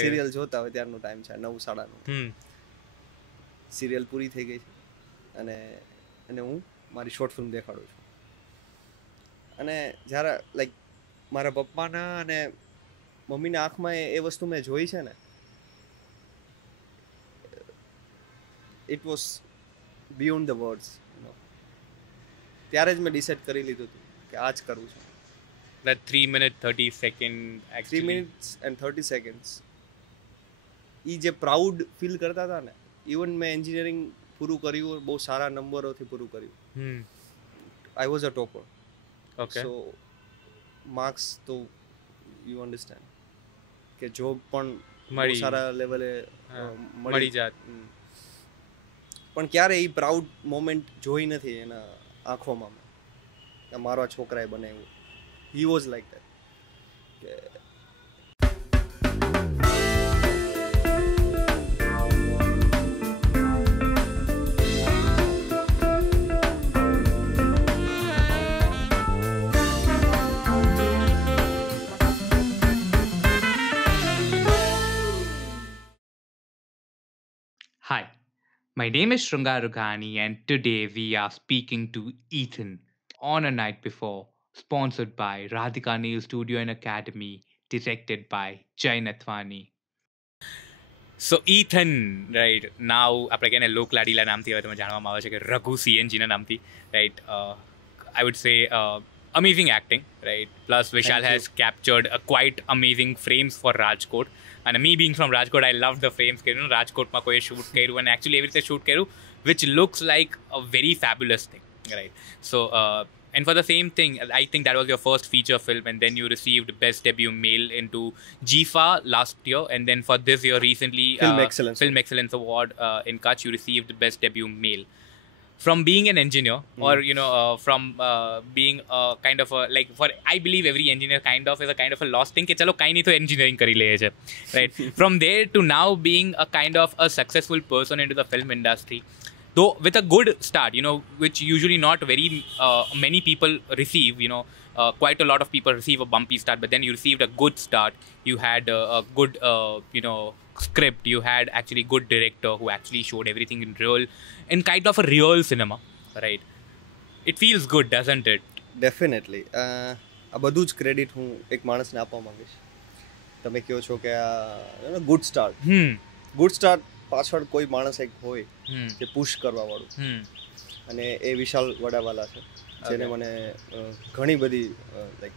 Serial જોતા હોય ત્યારનો time છે 9:30 સિરિયલ પૂરી થઈ ગઈ છે અને હું મારી શોર્ટ ફિલ્મ દેખાડું છું. અને જ્યારે લાઈક મારા પપ્પાના અને મમ્મીના આંખમાં એ વસ્તુ મેં જોઈ છે ને, it was beyond the words. ત્યારે જ મેં ડિસાઇડ કરી લીધું હતું કે આ જ કરવું છે. That 3 minute 30 second 3 actually. minutes and 30 seconds એ જે પ્રાઉડ ફીલ કરતા હતા ને, ઇવન મેં એન્જિનિયરિંગ પૂરું કર્યું, બહુ સારા નંબરોથી પૂરું કર્યું. આઈ was a topper. Okay. So marks તો યુ અન્ડરસ્ટેન્ડ કે જોબ પણ બહુ સારા લેવલે મળી જાત. પણ ક્યારે એ પ્રાઉડ મોમેન્ટ જોઈ નથી એના આંખોમાં કે મારો આ છોકરાએ બનાવ્યું. હી વોઝ લાઈક ધેટ કે Hi, my name is Shrungar Rughani, and today we are speaking to Ethan on A Night Before, sponsored by Radhika Neil Studio and Academy, directed by Jay Nathwani. So Ethan, right, now આપણે કહીને લોક લાડીલા નામથી હવે તમે જાણવામાં આવે છે કે રઘુ CNGના નામથી, right, I would say amazing acting, right, plus Vishal has captured a quite amazing frames for Rajkot. And me being from Rajkot, I love the frames કે રાજકોટમાં કોઈ શૂટ કર્યું અને actually એવી રીતે શૂટ કર્યું which looks like a very fabulous thing, right? So and for the same thing, I think that was your first feature film, and then you received best debut male into GIFA last year, and then for this year recently Film Excellence Award in Kutch you received best debut male. From being an engineer, or from being a kind of a, like, for I believe every engineer kind of is a kind of a lost thing कि चलो कहीं नहीं तो engineering करी ले है, right? From there to now being a kind of a successful person into the film industry, though with a good start, which usually not very many people receive. Quite a lot of people receive a bumpy start, but then you received a good start. You had a good script. You had actually good director who actually showed everything in kind of a real cinema, right? It feels good, doesn't it? Definitely. આ બધું જ credit હું એક માણસને આપવા માંગીશ. તમે કહો છો કે આ ગુડ સ્ટાર્ટ પાછળ કોઈ માણસ એક હોય જે પુશ કરવા વાળું, અને એ વિશાલ વડાવાલા છે, જેને મને ઘણી બધી like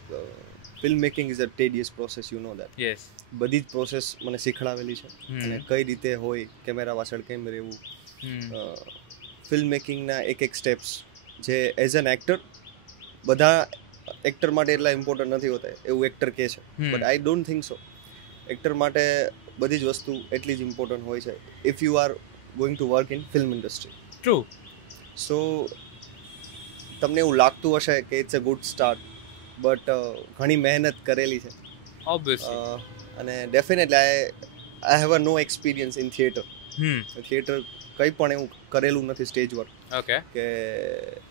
film making is a tedious process, you know that. Yes. બધી જ પ્રોસેસ મને શીખડાવેલી છે, અને કઈ રીતે હોય, કેમેરા પાછળ કેમ રહેવું, ફિલ્મ મેકિંગના એક સ્ટેપ્સ જે એઝ એન એક્ટર બધા એક્ટર માટે એટલા ઇમ્પોર્ટન્ટ નથી હોતા એવું એક્ટર કહે છે, but I don't think so. Actor માટે બધી જ વસ્તુ એટલી જ ઇમ્પોર્ટન્ટ હોય છે if you are going to work in film industry. True. So તમને એવું લાગતું હશે કે it's a good start, but ઘણી મહેનત કરેલી છે. Obviously. અને definitely I have a no experience in theatre. Theatre કંઈ પણ એવું કરેલું નથી, સ્ટેજ વર્ક. Okay. કે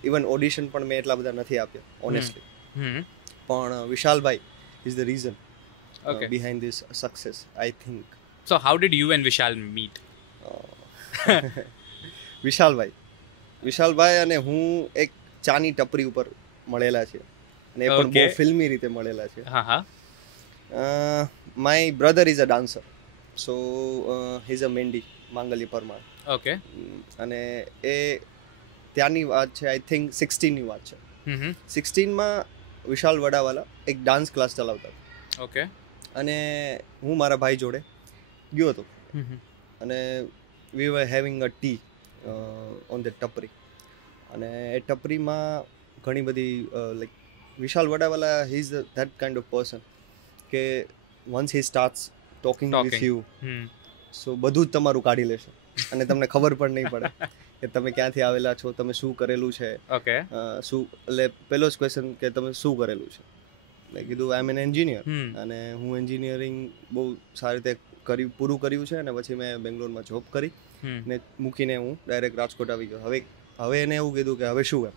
ઇવન ઓડિશન પણ મેં એટલા બધા નથી આપ્યા ઓનેસ્ટલી. પણ વિશાલભાઈ is the reason behind this success, I think. So how did you and Vishal meet? વિશાલભાઈ અને હું એક ચાની ટપરી ઉપર મળેલા છે, અને એ પણ બહુ ફિલ્મી રીતે મળેલા છે. My brother is a dancer, so he is a મેન્ડી માંગલ્ય પરમાર. ઓકે. અને એ ત્યાંની વાત છે, આઈ થિંક 16ની વાત છે. 16માં વિશાલ વડાવાલા એક ડાન્સ ક્લાસ ચલાવતા હતા. ઓકે. અને હું મારા ભાઈ જોડે ગયો હતો, અને we were having a tea on the tapri. અને એ ટપરીમાં ઘણી બધી like Vishal Vadawala he is that kind of person કે once he starts talking with you, so બધું જ તમારું કાઢી લેશે, અને તમને ખબર પણ નહીં પડે કે તમે ક્યાંથી આવેલા છો, તમે શું કરેલું છે. ઓકે. શું એટલે પહેલો જ ક્વેશ્ચન કે તમે શું કરેલું છે. મેં કીધું આઈ એમ એન એન્જિનિયર, અને હું એન્જિનિયરિંગ બહુ સારી રીતે પૂરું કર્યું છે, અને પછી મેં બેંગ્લોરમાં જોબ કરી ને મૂકીને હું ડાયરેક્ટ રાજકોટ આવી ગયો. હવે એને એવું કીધું કે હવે શું એમ.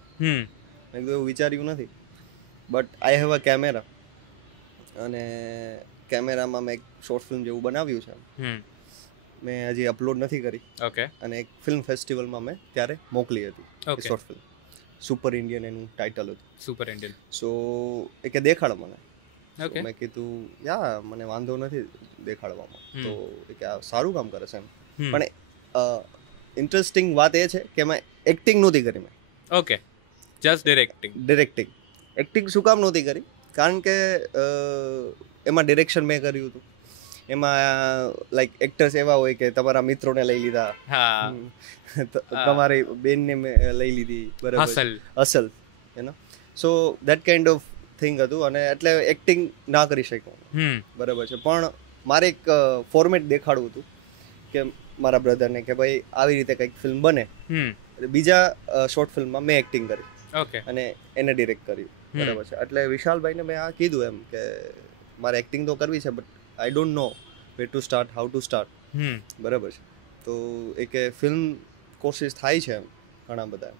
મેં કીધું એવું વિચાર્યું નથી, but I have a camera, અને કેમેરામાં મેં એક શોર્ટ ફિલ્મ જેવું બનાવ્યું છે. મેં હજી અપલોડ નથી કરી. ઓકે. અને એક ફિલ્મ ફેસ્ટિવલમાં મેં ત્યારે મોકલી હતી Okay. Short film. Super Indian એનું ટાઇટલ હતું. Super Indian. સો એ કે દેખાડ મને. ઓકે. મેં કીધું યા મને વાંધો નથી દેખાડવામાં. તો એ કે આ સારું કામ કરે છે એમ. પણ ઇન્ટરેસ્ટિંગ વાત એ છે કે મેં એક્ટિંગ નહોતી કરી. મેં ઓકે, જસ્ટ ડિરેક્ટિંગ. એક્ટિંગ શું કામ નહોતી કરી? કારણ કે એમાં ડિરેક્શન મેં કર્યું હતું. એમાં લાઈક એક્ટર્સ એવા હોય કે તમારા મિત્રોને લઈ લીધા, તમારી બેનને મેં લઈ લીધી, બરાબર, અસલ, you know. So that kind of thing હતું. અને એટલે એક્ટિંગ ના કરી શક્યો, બરાબર છે. પણ મારે એક ફોર્મેટ દેખાડવું હતું કે મારા બ્રધરને કે ભાઈ આવી રીતે કંઈક ફિલ્મ બને. બીજા શોર્ટ ફિલ્મમાં મેં એક્ટિંગ કરી. ઓકે. અને એને ડિરેક્ટ કર્યું, બરાબર છે. એટલે વિશાલભાઈને મેં આ કીધું એમ કે મારે એક્ટિંગ તો કરવી છે, but I don't know way to start, how to start, બરાબર છે. તો એ કે ફિલ્મ કોર્સિસ થાય છે એમ ઘણા બધા,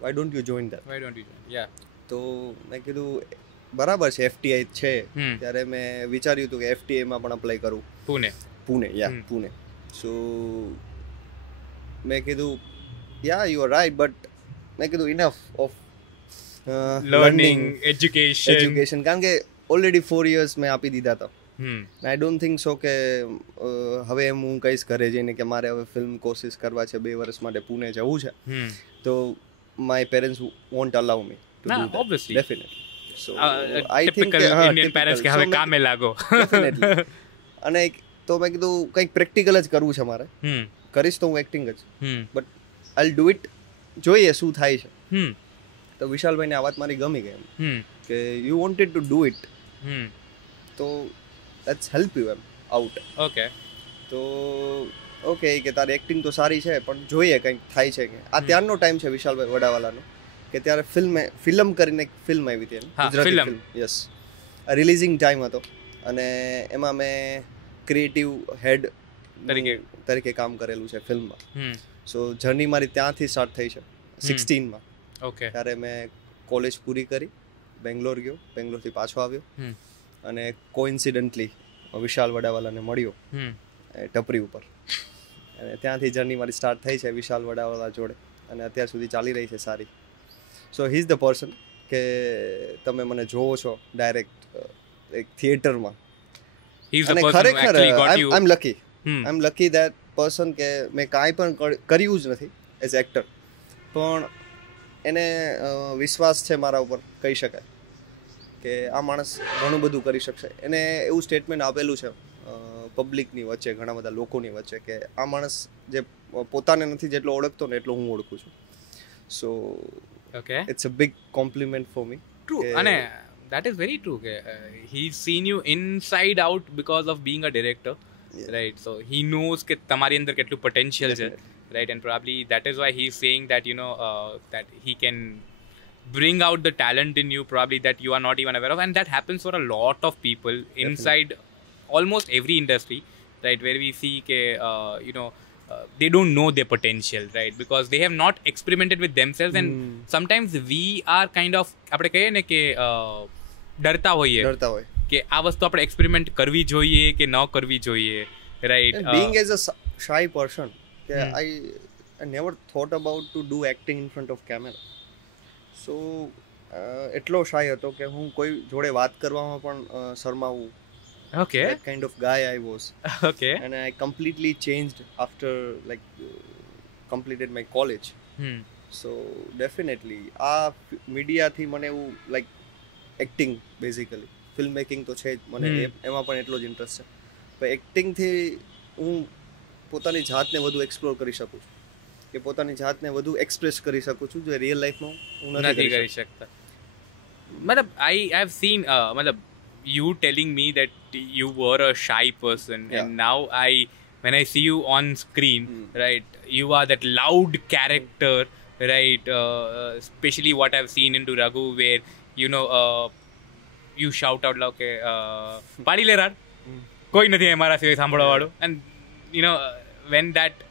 Y don't you join that? તો મેં કીધું બરાબર છે, FTI છે. ત્યારે મેં વિચાર્યું હતું કે FTIમાં પણ અપ્લાય કરું. પુણે. સો મેં કીધું યા યુ આર રાઈટ, બટ મેં કીધું ઇનફ ઓફ લર્નિંગ, એજ્યુકેશન. કારણ કે ઓલરેડી 4 years મેં આપી દીધા હતા. આઈ ડોન્ટ થિંક સો કે હવે એમ હું કહીશ ઘરે જઈને કે મારે હવે ફિલ્મ કોર્સિસ કરવા છે, 2 વર્ષ માટે પુણે જવું છે, તો my parents won't allow me to do that. Obviously, definitely. So I think Indian parents કે હવે કામે લાગો. ડેફિનેટલી. અને તો મેં કીધું કંઈક પ્રેક્ટિકલ જ કરવું છે મારે. કરીશ તો હું એક્ટિંગ જ, બટ આઈલ ડુ ઇટ. જોઈએ શું થાય છે. તો વિશાલભાઈને આ વાત મારી ગમી ગઈ એમ કે you wanted to do it, તો લેટ્સ હેલ્પ યુ એમ આઉટ. ઓકે. તો ઓકે કે તારી એક્ટિંગ તો સારી છે, પણ જોઈએ કંઈક થાય છે કે. આ ત્યારનો ટાઈમ છે વિશાલભાઈ વડાવાલાનો, કે ત્યારે ફિલ્મ કરીને એક ફિલ્મ આવી હતી, Gujarati film. Yes, releasing time હતો. અને એમાં મેં ક્રિએટિવ હેડ તરીકે કામ કરેલું છે ફિલ્મમાં. સો જર્ની મારી ત્યાંથી સ્ટાર્ટ થઈ છે 16માં. ઓકે. ત્યારે મેં કોલેજ પૂરી કરી, બેંગ્લોર ગયો, બેંગ્લોરથી પાછો આવ્યો, અને કોઇન્સિડન્ટલી વિશાલ વડાવાલાને મળ્યો ટપરી ઉપર. અને ત્યાંથી જર્ની મારી સ્ટાર્ટ થઈ છે વિશાલ વડાવાલા જોડે, અને અત્યાર સુધી ચાલી રહી છે સારી. સો હી ઇઝ ધ પર્સન કે તમે મને જોવો છો ડાયરેક્ટ એક થિયેટરમાં. અને ખરેખર આઈ એમ લકી ધેટ પર્સન કે મેં કાંઈ પણ કર્યું જ નથી એઝ એક્ટર, પણ એને વિશ્વાસ છે મારા ઉપર, કહી શકાય કે આ માણસ ઘણું બધું કરી શકશે. એને એવું સ્ટેટમેન્ટ આપેલું છે પબ્લિકની વચ્ચે, ઘણા બધા લોકોની વચ્ચે, કે આ માણસ જે પોતાને નથી જેટલો ઓળખતો ને એટલો હું ઓળખું છું. So okay, it's a big compliment for me. True. અને that is very true. He's seen you inside out because of being a director, right? So he knows કે તમારી અંદર કેટલું potential છે, right? And probably that is why he's saying that, you know, that he can bring out the talent in you probably that you are not even aware of. And that happens for a lot of people inside almost every industry, right? Where we see ke you know, they don't know their potential, right? Because they have not experimented with themselves. And sometimes we are kind of આપણે કહીએ ને કે ડરતા હોઈએ કે આ વસ્તુ આપણે એક્સપેરિમેન્ટ કરવી જોઈએ કે ન કરવી જોઈએ, right? Being as a shy person, I never thought about to do acting in front of camera. So એટલો shy હતો કે હું કોઈ જોડે વાત કરવામાં પણ શરમાવું. Okay. That kind of guy I was. Okay. And I completely changed after like completed my college. So definitely આ મીડિયાથી મને એવું like acting basically film making તો છે જ, મને એમાં પણ એટલો જ ઇન્ટરેસ્ટ છે, પણ એક્ટિંગથી હું પોતાની જાતને વધુ એક્સપ્લોર કરી શકું છું, કે પોતાની જાતને વધુ એક્સપ્રેસ કરી શકું છું, જે રિયલ લાઈફમાં હું નથી કરી શકતા. મતલબ I have seen મતલબ you telling me that you were a shy person, and now when I see you on screen, right, you are that loud character, right? Especially what I've seen into Raghu, where you know you shout out like પાડી લે rar, કોઈ નથી અમારા સિવાય સાંભળવા વાળું. And you know when that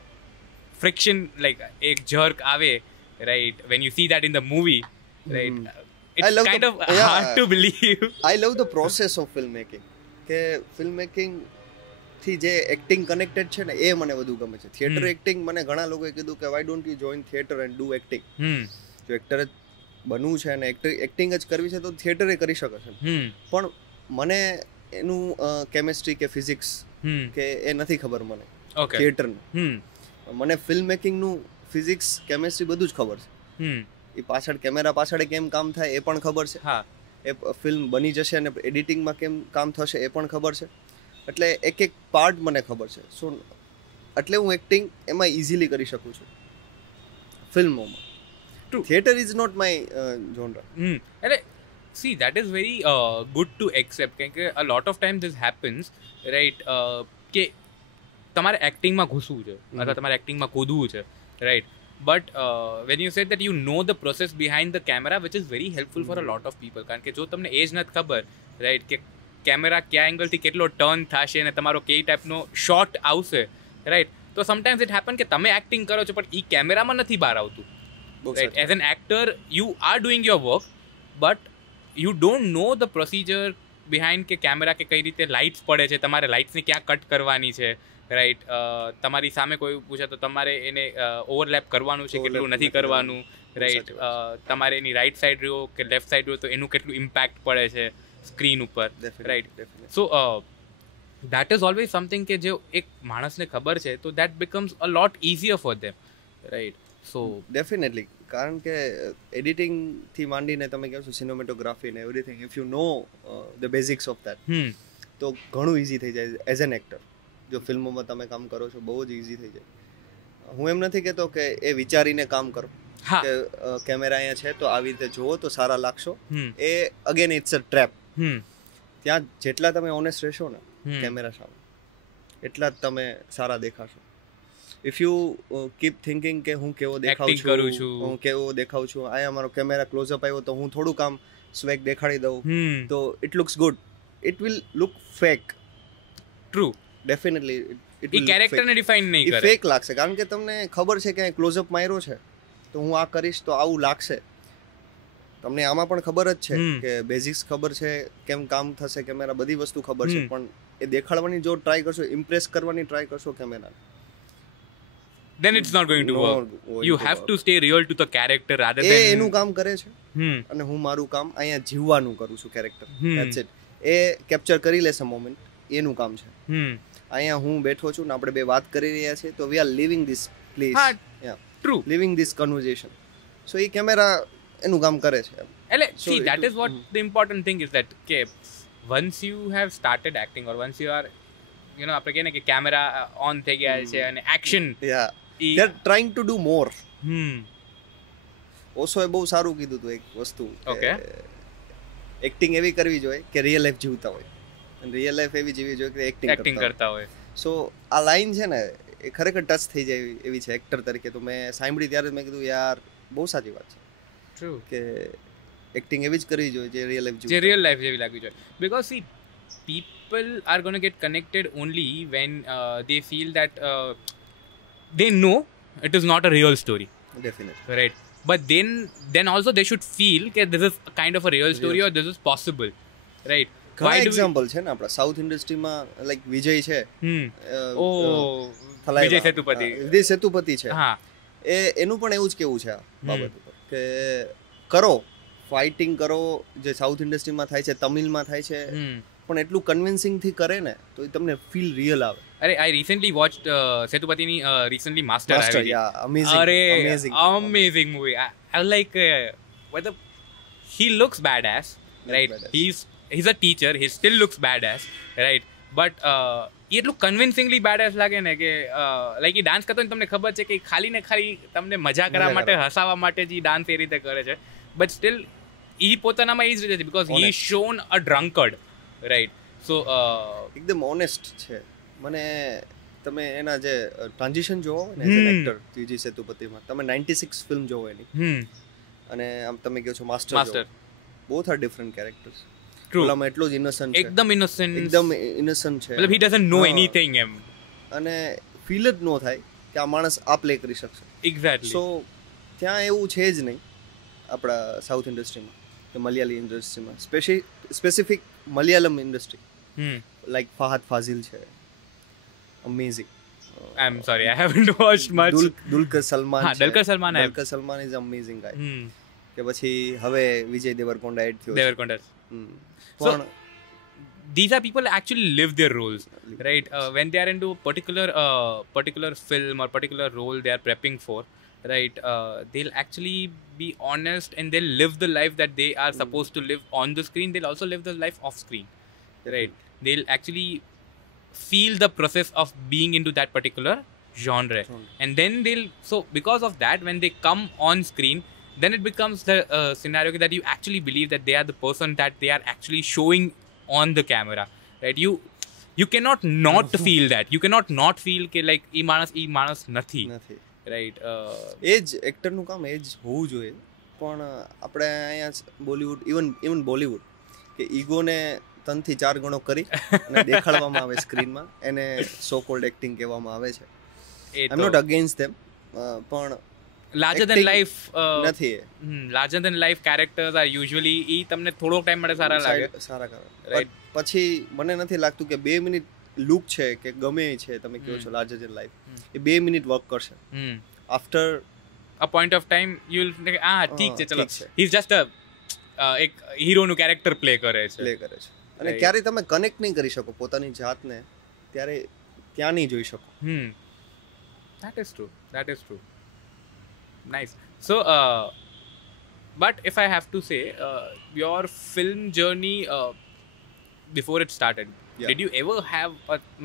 friction, like એક jerk આવે, right, when you see that in the movie, right, it's kind of hard to believe. I love the process of filmmaking. કે ફિલ્મ મેકિંગ થી જે acting connected છે ને એ મને વધુ ગમે છે. થિયેટર એક્ટિંગ મને ઘણા લોકોએ કીધું કે why don't you join theatre and do acting. જો એક્ટર જ બનવું છે અને એક્ટિંગ જ કરવી છે તો થિયેટરે કરી શકે છે. પણ મને એનું કેમેસ્ટ્રી કે ફિઝિક્સ કે એ નથી ખબર મને થિયેટરનું. મને ફિલ્મ મેકિંગનું ફિઝિક્સ કેમેસ્ટ્રી બધું જ ખબર છે. એ પાછળ કેમેરા પાછળ કેમ કામ થાય એ પણ ખબર છે. એ ફિલ્મ બની જશે અને એડિટિંગમાં કેમ કામ થશે એ પણ ખબર છે. એટલે એક એક પાર્ટ મને ખબર છે. સો એટલે હું એક્ટિંગ એમાં ઇઝીલી કરી શકું છું ફિલ્મોમાં. Theatre is not my genre. એટલે see that is very good to accept કે a lot of time this happens right કે તમારે એક્ટિંગમાં ઘૂસવું છે અથવા તમારે એક્ટિંગમાં કૂદવું છે right but when you said that you know the process behind the camera which is very helpful for a lot of people કારણ કે જો તમને એ જ નથી ખબર રાઈટ કે કેમેરા કયા એંગલથી કેટલો ટર્ન થશે અને તમારો કઈ ટાઈપનો શોટ આવશે રાઈટ તો સમટાઈમ્સ ઇટ હેપન કે તમે એક્ટિંગ કરો છો પણ એ કેમેરામાં નથી બહાર આવતું right as an actor you are doing your work but you don't know the procedure behind કે કેમેરા કે કઈ રીતે લાઇટ્સ પડે છે તમારે લાઇટ્સને ક્યાં કટ કરવાની છે રાઈટ તમારી સામે કોઈ પૂછે તો તમારે એને ઓવરલેપ કરવાનું છે કેટલું નથી કરવાનું રાઈટ તમારે એની રાઈટ સાઈડ રહ્યો કે લેફ્ટ સાઈડ રહ્યો તો એનું કેટલું ઇમ્પેક્ટ પડે છે સ્ક્રીન ઉપર right so that is always something કે જે એક માણસને ખબર છે તો that becomes a lot easier for them right so definitely કારણ કે એડિટિંગથી માંડીને તમે કહો છો સિનેમેટોગ્રાફી ને everything if you know the basics of that તો ઘણું ઇઝી થઈ જાય એઝ એન એક્ટર. જો ફિલ્મોમાં તમે કામ કરો છો બહુ જ ઇઝી થઈ જાય. હું એમ નથી કહેતો કે એ વિચારીને કામ કરો કે કેમેરા અહીંયા છે તો આવી રીતે જુઓ તો સારા લાગશો. એ અગેન ઇટ્સ અ ટ્રેપ. ત્યાં જેટલા તમે ઓનેસ્ટ રહેશો ને કેમેરા સામે એટલા જ તમે સારા દેખાશો. ઇફ યુ કીપ થિંકિંગ કે હું કેવો દેખાઉં છું હું કેવો દેખાઉં છું અહીંયા મારો કેમેરા ક્લોઝઅપ આવ્યો તો હું થોડું કામ સ્વેગ દેખાડી દઉં તો it looks good. It will look fake. True definitely એ કેરેક્ટરને ડિફાઇન નહીં કરે. ફેક લાગશે કારણ કે તમને ખબર છે કે ક્લોઝઅપ માર્યો છે તો હું આ કરીશ તો આવું લાગશે. તમને આમાં પણ ખબર જ છે કે બેઝિક્સ ખબર છે કેમ કામ થશે કેમેરા બધી વસ્તુ ખબર છે પણ એ દેખાડવાની જો ટ્રાય કરશો ઇમ્પ્રેસ કરવાની ટ્રાય કરશો કેમેરાને then it's not going to work. You have to stay real to the character rather than એનું કામ કરે છે અને હું મારું કામ અહીંયા જીવવાનું કરું છું character. That's it. A capture કરી લેશે મોમેન્ટ એનું કામ છે. અહીંયા હું બેઠો છું ને આપણે બે વાત કરી રહ્યા છીએ તો we are living this place. True living this conversion. So A camera એનું કામ કરે છે. એટલે see that is what the important thing is that કે once you have started acting or once you are you know આપણે કહીએ ને કે કેમેરા ઓન થઈ ગયા છે અને action they are trying to do more. ઓશોએ બહુ સારું કીધું હતું એક વસ્તુ ઓકે એક્ટિંગ એવી કરવી જોઈએ કે રિયલ લાઈફ જીવતા હોય અને રિયલ લાઈફ એવી જીવવી જોઈએ કે એક્ટિંગ કરતા હોય. સો આ લાઈન છે ને એ ખરેખર ટચ થઈ જાય એવી છે એક્ટર તરીકે. તો મેં સાંભળી ત્યારે મેં કીધું યાર બહુ સાચી વાત છે. ટ્રુ કે એક્ટિંગ એવી જ કરવી જોઈએ જે રિયલ લાઈફ જેવી લાગવી જોઈએ. Because she people are going to get connected only when they feel that they know it is not a real story. Definitely. Right. But then also they should feel that this is a kind of a real story or this is possible. Right. ઘણા example છે ને આપણા south ઇન્ડસ્ટ્રીમાં like વિજય છે વિજય સેતુપતિ છે એ એનું પણ એવું જ કેવું છે આ બાબત ઉપર કે કરો ફાઇટિંગ કરો જે સાઉથ ઇન્ડસ્ટ્રીમાં થાય છે તમિલમાં થાય છે પણ એટલું કન્વિન્સિંગ થી કરે ને તો એ તમને ફીલ રિયલ આવે. અરે આઈ રિસેન્ટલી વોચ્ડ સેતુપતિની રિસેન્ટલી માસ્ટર આવી. Amazing movie. I like whether he looks badass right he's a teacher he still looks badass right but એટલું કન્વિન્સિંગલી બેડેસ લાગે ને કે લાઈક એ ડાન્સ કરતો ને તમને ખબર છે કે ખાલી ને ખાલી તમને મજા કરવા માટે હસાવવા માટે જ એ ડાન્સ એ રીતે કરે છે બટ સ્ટીલ એ પોતાનામાં એ જ રીતે છે because he shown a drunkard right. So એકદમ ઓનેસ્ટ છે. મને તમે એના જે ટ્રાન્ઝિશન જોવો ને એઝ એન એક્ટર વિજય સેતુપતિમાં તમે 96 ફિલ્મ જોવો એની અને આમ તમે કહો છો master both are different characters. ઓલામાં એટલો જ ઇનોસન્ટ છે એકદમ ઇનોસન્ટ છે મતલબ હી ડઝન્ટ નો એનીથિંગ એમ અને ફીલ જ નો થાય કે આ માણસ આ પ્લે કરી શકશે. એક્ઝેક્ટલી. સો ત્યાં એવું છે જ નહીં આપણા સાઉથ ઇન્ડસ્ટ્રીમાં કે મલયાલી ઇન્ડસ્ટ્રીમાં specific Malayalam industry like Fahadh Faasil છે, amazing. I'm sorry, I haven't watched much. Dulquer Salmaan હા, Dulquer Salmaan Dulquer Salmaan is amazing guy. કે પછી હવે વિજય દેવરકોંડા એડ થયો છે. Devarkonda. પણ These are people actually live their roles, right? When they are into particular film or particular role they are prepping for, right? They'll actually be honest and they'll live the life that they are supposed to live on the screen. They'll also live the life off screen, right? They'll actually feel the process of being into that particular genre, and then so because of that, when they come on screen, then it becomes the scenario that you actually believe that they are the person that they are actually showing on the camera, right? You cannot not feel that. You cannot not feel કે like ઈ માણસ નથી, right? એ જ એક્ટરનું કામ એ જ હોવું જોઈએ. પણ આપણે અહીંયા બોલિવૂડ, ઇવન બોલિવૂડ કે ઈગોને 3 થી 4 ગણો કરી અને દેખાડવામાં આવે સ્ક્રીનમાં, એને સો કોલ્ડ એક્ટિંગ કહેવામાં આવે છે. આઈ એમ નોટ અગેન્સ્ટ ધેમ, પણ larger than life નથી. larger than life characters are usually ઈ તમને થોડોક ટાઈમ માટે સારા લાગે, right? પછી મને નથી લાગતું કે 2 મિનિટ લુક છે કે ગમે છે તમે કહો છો લાર્જર ધેન લાઈફ, એ 2 મિનિટ વર્ક કરશે. After a point of time you'll ઠીક છે, ચલો he's just એક હીરોનું કેરેક્ટર પ્લે કરે છે. અને ક્યારે તમે કનેક્ટ નહીં કરી શકો પોતાની જાતને, ત્યારે ત્યાં નહીં જોઈ શકો. that is true. Nice. So but if I have to say, your film journey before it started, did you ever have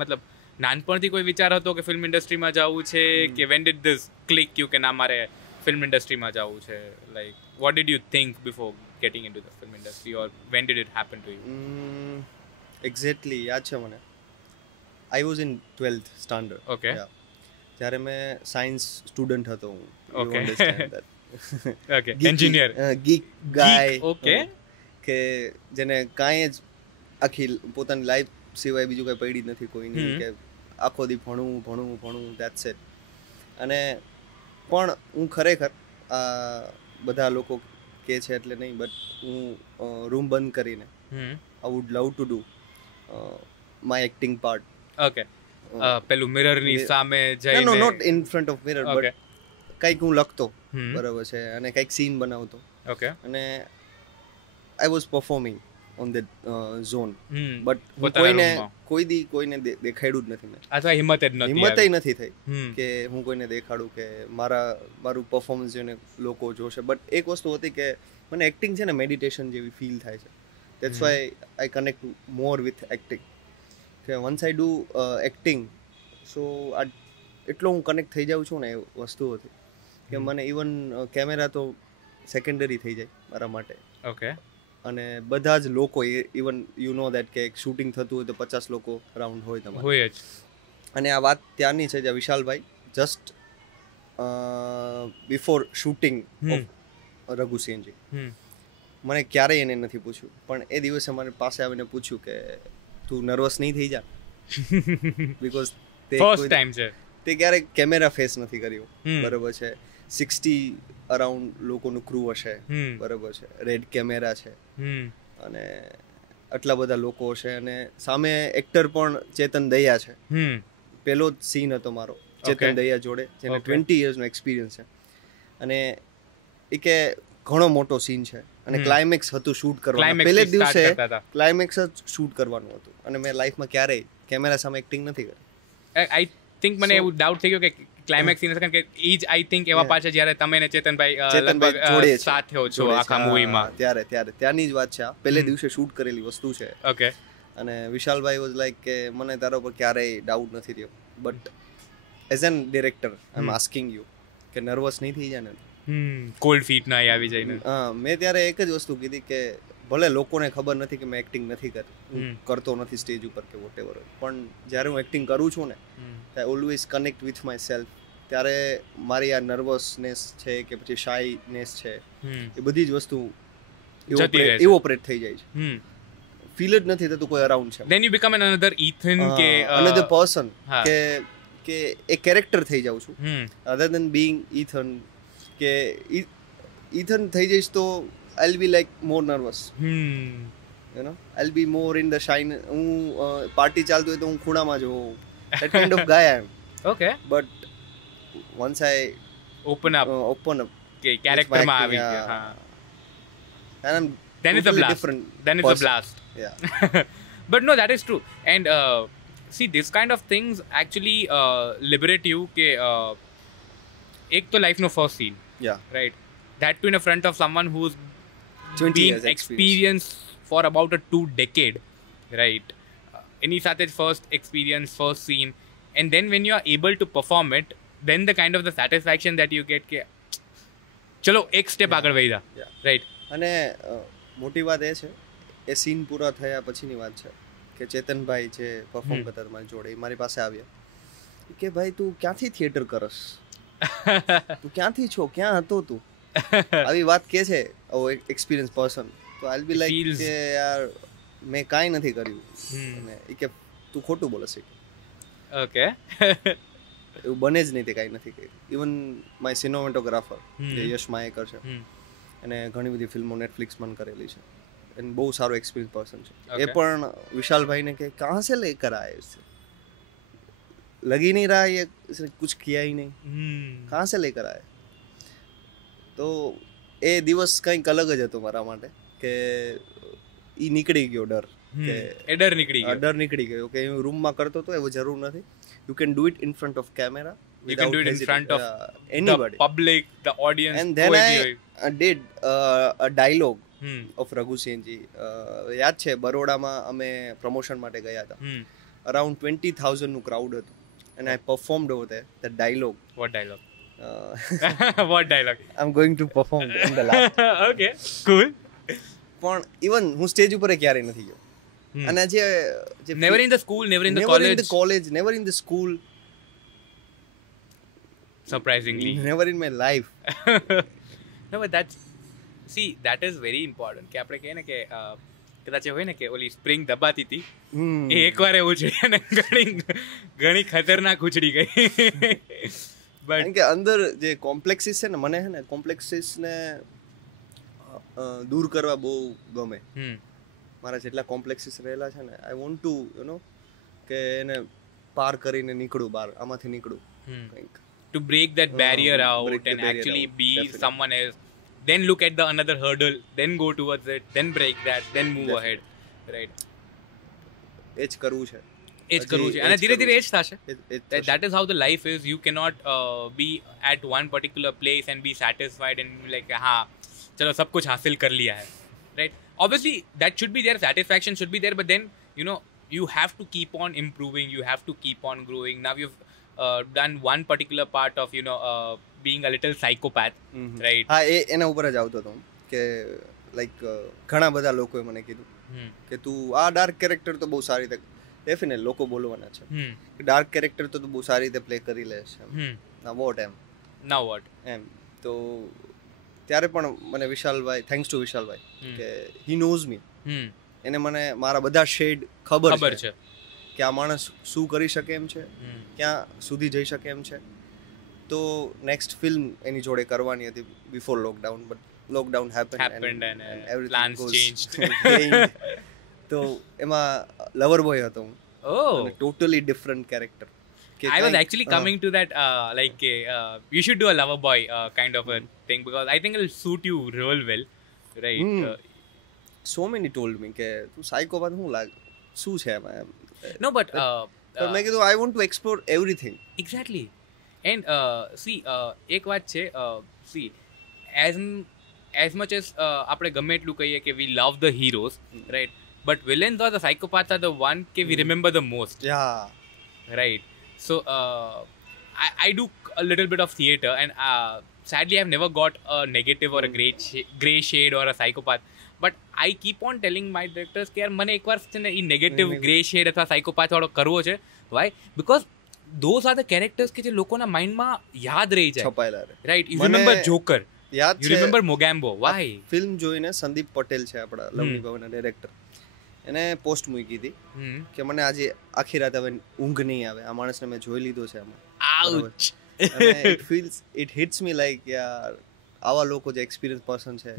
મતલબ નાનપણથી કોઈ વિચાર હતો કે ફિલ્મ ઇન્ડસ્ટ્રીમાં જવું છે, કે when did this click you કે ના મારે ફિલ્મ ઇન્ડસ્ટ્રીમાં જવું છે? like what did you think before getting into the film industry, or when did it happen to you? Exactly યાદ છે મને. I was in 12th standard. Okay. જ્યારે મેં સાયન્સ સ્ટુડન્ટ હતો હું. Okay. You understand that. Okay. Engineer. Geek guy. Okay. કે જેને કાંઈ જ આખી પોતાની લાઈફ સિવાય બીજું કંઈ પડી નથી કોઈની, કે આખો દી ભણવું ધેટ્સ ઇટ. અને પણ હું ખરેખર બધા લોકો કે છે એટલે નહીં, બટ હું રૂમ બંધ કરીને I would love to do my acting part. Okay. પેલું મિરરની સામે જઈને, no not in front of mirror, but કંઈક હું લખતો, બરાબર છે, અને કંઈક સીન બનાવતો. ઓકે. અને I was performing on that zone, but કોઈને દેખાડ્યું જ નથી મેં, અથવા હિંમત નથી થઈ કે હું કોઈને દેખાડું કે મારું પરફોર્મન્સ જોઈને લોકો જોશે. બટ એક વસ્તુ હતી કે મને એક્ટિંગ છે ને મેડિટેશન જેવી ફીલ થાય છે. That's why I connect more with acting, કે વન્સ આઈ ડુ એક્ટિંગ, સો એટલો હું કનેક્ટ થઈ જાઉં છું ને એ વસ્તુઓથી કે મને ઇવન કેમેરા તો સેકન્ડરી થઈ જાય મારા માટે. ઓકે. અને બધા જ લોકો, ઇવન યુ નો દેટ કે એક શૂટિંગ થતું હોય તો 50 લોકો રાઉન્ડ હોય તમારે, હોય જ. અને આ વાત ત્યારની છે જ્યાં વિશાલભાઈ just before shooting Raghu Singhji, મને ક્યારેય એને નથી પૂછ્યું, પણ એ દિવસે મારી પાસે આવીને પૂછ્યું કે તું નર્વસ નહીં થઈ જા, બીકોઝ ફર્સ્ટ ટાઈમ છે, તે ક્યારેય કેમેરા ફેસ નથી કર્યું, બરાબર છે. 60 અરાઉન્ડ લોકોનું ક્રૂ હશે, બરાબર છે, રેડ કેમેરા છે, અને આટલા બધા લોકો છે, અને સામે એક્ટર પણ ચેતન દયા છે. પહેલો જ સીન હતો મારો ચેતન દયા જોડે, જેને 20 યર્સનો એક્સપિરિયન્સ છે, અને એ કે ઘણો મોટો સીન છે, અને ક્લાઇમેક્સ હતું શૂટ કરવાનું, પહેલે દિવસે ક્લાઇમેક્સ જ શૂટ કરવાનું હતું, અને મેં લાઈફમાં ક્યારેય કેમેરા સામે એક્ટિંગ નથી કરી. આઈ થિંક મને એવું ડાઉટ થઈ ગયો કે ક્લાઇમેક્સ સીન કારણ કે ઈ જ આઈ થિંક એવા પાછા જ્યારે તમે ને ચેતનભાઈ જોડે સાથે હો છો આખા મૂવીમાં, ત્યારની જ વાત છે. આ પહેલે દિવસે શૂટ કરેલી વસ્તુ છે. ઓકે. અને વિશાલભાઈ વોઝ લાઈક કે મને તારા પર ક્યારેય ડાઉટ નથી થયો, but as an director I am asking you કે નર્વસ નહીં થઈ જાય ને, કોલ્ડ ફીટ ના આવી જાય ને. મેં ત્યારે એક જ વસ્તુ કીધી કે ભલે લોકોને ખબર નથી કે મેં એક્ટિંગ નથી કરી, કરતો નથી સ્ટેજ ઉપર કે વોટ એવર, પણ જ્યારે હું એક્ટિંગ કરું છું ને I always connect with my self. ત્યારે મારી આ નર્વસનેસ છે કે પછી શાયનેસ છે, એ બધી જ વસ્તુ ઇવોપરેટ થઈ જાય છે. ફીલ જ નથી થતું કોઈ અરાઉન્ડ છે. Then you become another Ethan કે another person, કે એક કેરેક્ટર થઈ જાઉં છું, other than being Ethan, કે Ethan થઈ જઈશ તો I'll be like more nervous. You know I'll B more in the shine. હું પાર્ટી ચાલતું હોય તો હું ખૂણામાં જોઉં. That kind of guy I am. Okay. But once I Open up. Open up કે with character my માં acting, આવી yeah. ગયા. હા. And I'm Then it's a totally blast. different Then it's a person. blast. Yeah. But no, that is true. And see, this kind of things actually liberate you. કે એક તો life no first scene, Yeah. right? That too in front of someone who's 20 been years experienced for about a 2 decade, right? Any સાથે first experience, first scene, and then when you are able to perform it, then the kind of the satisfaction that you get કે ચલો એક step આગળ વધ્યા, Yeah. right? અને મોટી વાત એ છે, એ સીન પૂરા થયા પછીની વાત છે કે ચેતનભાઈ જે પરફોર્મ કરતા મારી જોડે એ મારી પાસે આવ્યા કે ભાઈ તું ક્યાંથી થિયેટર કરસ, તું ક્યાંથી છો, ક્યાં હતો તું, આવી વાત કે છે એક્સપિરિયન્સ પર્સન. તો આઈલ બી લાઈક Feels- કે યાર મેં કાંઈ નથી કર્યું. અને એ કે તું ખોટું બોલે છે, Okay. એવું બને જ નહીં, તે કાંઈ નથી કર્યું. ઇવન માય સિનેમેટોગ્રાફર જે યશ માયેકર છે, અને ઘણી બધી ફિલ્મો નેટફ્લિક્સ પણ કરેલી છે, અને બહુ સારો એક્સપિરિયન્સ પર્સન છે. એ Okay. પણ વિશાલભાઈને કે કહાં સે લેકર આયે ઇસે, લગી નહીં રહા ये इसने कुछ किया ही नहीं, कहाँ से लेकर आए. તો એ દિવસ કંઈક અલગ જ હતો મારા માટે કે ઈ નીકળી ગયો ડર, કે એ ડર નીકળી ગયો. ડર નીકળી ગયો કે હું રૂમમાં કરતો હતો એવું જરૂર નથી. You can do it in front of camera, You can do it in front of anybody. the public, the audience. And then I did a dialogue Hmm. of Raghu Senji. યાદ છે બરોડામાં અમે પ્રમોશન માટે ગયા હતા, around 20,000 નું crowd હતું, and I performed over there that dialogue. What dialogue? uh, What dialogue? I'm going to perform in the last. Okay, cool. પણ even હું સ્ટેજ ઉપર ક્યારેય નથી ગયો. અને જે Never in the school, never in the never college. in the college, never in the school, Surprisingly. never in my life. No, but that's, see, that is very important. કે આપણે કહીએ ને કે કદાચ હોય ને કે ઓલી સ્પ્રિંગ દબાતી હતી, એ એકવાર એવું છે અને ઘણી ખતરનાક ઉછળી ગઈ. બટ કારણ કે અંદર જે કોમ્પ્લેક્સિસ છે ને, મને છે ને કોમ્પ્લેક્સિસને દૂર કરવા બહુ ગમે. મારા જેટલા કોમ્પ્લેક્સિસ રહેલા છે ને, આઈ વોન્ટ ટુ યુ નો કે એને પાર કરીને નીકળું બહાર, આમાંથી નીકળું કંઈક. to break that barrier out break the and barrier actually out, be definitely. someone else, then look at the another hurdle, then go towards it, then break that, then move Definitely. ahead, right? એ જ કરવું છે, એ જ કરવું છે અને ધીરે ધીરે એ જ થશે. એ જ થશે. That is how the life is. You cannot be at one particular place and be satisfied and be like, हाँ चलो सब कुछ हासिल कर लिया है, right? Obviously that should be there, satisfaction should be there, but then you know you have to keep on improving, you have to keep on growing. Now you've done one particular part of being a little psychopath, right? હા, એના ઉપર જ આવતો હતો હું કે like ઘણા બધા લોકોએ મને કીધું કે તું આ ડાર્ક કેરેક્ટર તો બહુ સારી રીતે, ડેફિનેટ લોકો બોલવાના છે કે ડાર્ક કેરેક્ટર તો તું બહુ સારી રીતે પ્લે કરી લે છે, ના વોટ એમ Now what? એમ. તો ત્યારે પણ મને વિશાલભાઈ, થેન્ક્સ ટુ વિશાલભાઈ, કે હી નોઝ મી, એને મને મારા બધા શેડ ખબર ખબર છે છે. કે આ માણસ શું કરી શકે એમ છે, ક્યાં સુધી જઈ શકે એમ છે. તો નેક્સ્ટ ફિલ્મ એની જોડે કરવાની હતી before lockdown, but lockdown Happened and plans changed. તો એમાં લવર બોય હતો હું, Oh, totally different character. I was actually coming to that, you should do a lover boy kind of a thing, because I think it'll suit you real well, right? So many told મી કે તું સાયકોપાથ શું લાગે, શું છે એમાં એમ. No, but તો મેં કીધું આઈ want to explore everything. exactly. And see, એક વાત છે, see, as much as આપણે ગમે એટલું કહીએ કે we love the heroes, right? But villains or the psychopaths are the one કે we remember the most, yeah right? So I do a little bit of theater, and sadly I've never got a negative or a gray shade or a psychopath, but I keep on telling my directors કે યાર મને એકવાર છે ને ઈ negative grey shade અથવા સાયકોપાથ વાળો કરવો છે. Why? Because those are the characters કે જે લોકોના માઇન્ડમાં યાદ રહી જાય, છપાયેલા રહે. right? You મને remember Joker, યાદ you છે remember Mogambo. Why? ફિલ્મ જોઈને સંદીપ પટેલ છે આપણા લવની ભવનના ડાયરેક્ટર, એને પોસ્ટ મૂકી હતી કે મને આજે આખી રાત હવે ઊંઘ નહીં આવે, આ માણસને મેં જોઈ લીધો છે આમાં. Ouch. It hits me like યાર આવા લોકો જે એક્સપિરિયન્સ પર્સન છે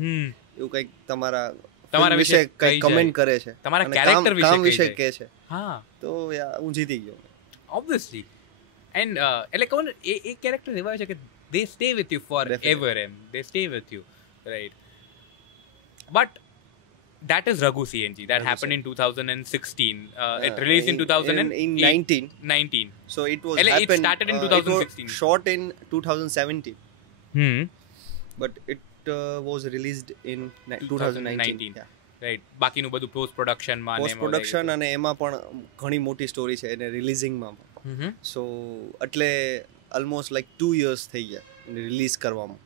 એવું કંઈક તમારા તમારા વિશે કઈ કહી કમેન્ટ કરે છે, તમારા અને character વિશે કામ કહી વિશે જાય. કહે છે, હા તો હું જીતી ગયો. ઓબ્વિયસલી. એન્ડ એટલે કહું ને એ કેરેક્ટર એવા છે કે they stay with you forever. They stay with you, right? But that is Raghu CNG. That happened in 2016. It released in 2019. 19. So it was It happened, started in it 2016. was shot in 2017, but it was released in 2019. Yeah. Right. બાકીનું બધું post પ્રોડક્શનમાં post production અને એમાં પણ ઘણી મોટી story છે એને રિલીઝિંગમાં પણ. સો એટલે ઓલમોસ્ટ લાઈક 2 years થઈ ગયા રિલીઝ કરવામાં.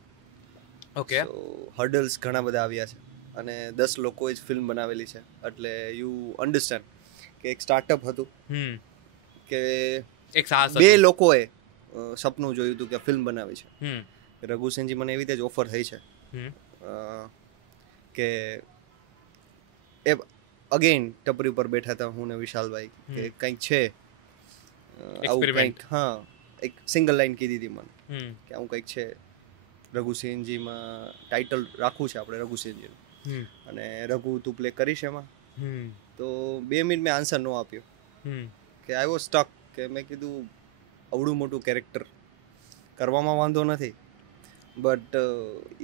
ઓકે. સો હર્ડલ્સ ઘણા બધા આવ્યા છે અને 10 લોકોએ જ ફિલ્મ બનાવેલી છે. એટલે યુ અન્ડરસ્ટેન્ડ કે એક સ્ટાર્ટઅપ હતું કે એક સાહસ 2 લોકોએ સપનું જોયું હતું કે ફિલ્મ બનાવી છે. હમ રઘુ સેનજી મને એવી રીતે જ ઓફર થઈ છે કે એ અગેન ટપરી ઉપર બેઠા હતા હું ને વિશાલભાઈ કે કંઈક છે આવું કંઈક. હા, એક સિંગલ લાઈન કીધી હતી મને કે આવું કંઈક છે રઘુ સેનજીમાં, ટાઇટલ રાખવું છે આપણે રઘુ સેનજીનું, અને રઘુ તું પ્લે કરીશ એમાં. તો 2 મિનિટ મેં આન્સર નો આપ્યો કે આઈ વોઝ સ્ટક કે મેં કીધું આવડું મોટું કેરેક્ટર કરવામાં વાંધો નથી, બટ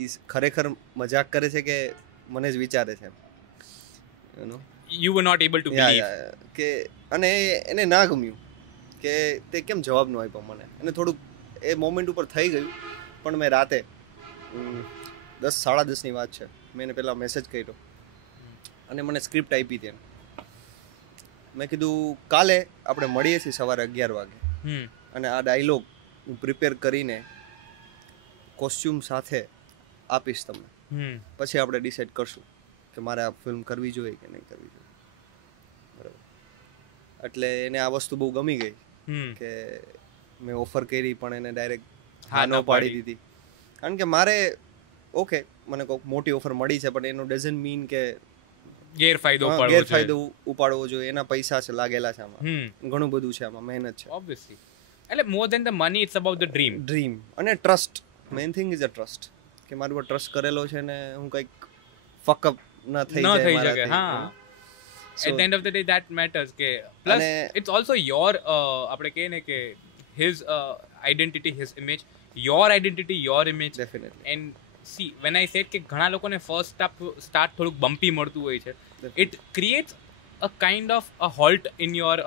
એ ખરેખર મજાક કરે છે કે મને જ વિચારે છે, you know. You were not able to believe કે અને એને ના ગમ્યું કે તે કેમ જવાબ ન આપ્યો મને. અને થોડુંક એ મોમેન્ટ ઉપર થઈ ગયું, પણ મેં રાતે 10-10:30 ની વાત છે, મેં એને પહેલાં મેસેજ કર્યો અને મને સ્ક્રિપ્ટ આપી હતી. મેં કીધું કાલે આપણે મળીએ છીએ સવારે 11 વાગે અને આ ડાયલોગ હું પ્રિપેર કરીને કોસ્ચ્યુમ સાથે આપીશ તમને, પછી આપણે ડિસાઈડ કરશું કે મારે આ ફિલ્મ કરવી જોઈએ કે નહીં કરવી જોઈએ. બરાબર. એટલે એને આ વસ્તુ બહુ ગમી ગઈ કે મેં ઓફર કરી પણ એને ડાયરેક્ટ હા ન પાડી દીધી. કારણ કે મારે ઓકે મને કોઈક મોટી ઓફર મળી છે, પણ એનો ડઝન્ટ મીન કે ગેરફાયદો ઉપાડવો જોઈએ. એના પૈસા છે લાગેલા છે આમાં, ઘણું બધું છે આમાં, મહેનત છે. ઓબ્વિયસલી. એટલે more than the money it's about the dream અને trust. Main thing is a trust કે મારી પર ટ્રસ્ટ કરેલો છે ને હું કંઈક ફકઅપ ના થઈ શકે. હા, at the end of the day that matters. કે પ્લસ ઇટ્સ ઓલ્સો યોર આપણે કહીએ ને કે his identity, his image, your identity, your image. Definitely. And see when I said કે ઘણા લોકોને ફર્સ્ટ સ્ટાર્ટ થોડુંક બમ્પી મળતું હોય છે, it creates a kind of a halt in your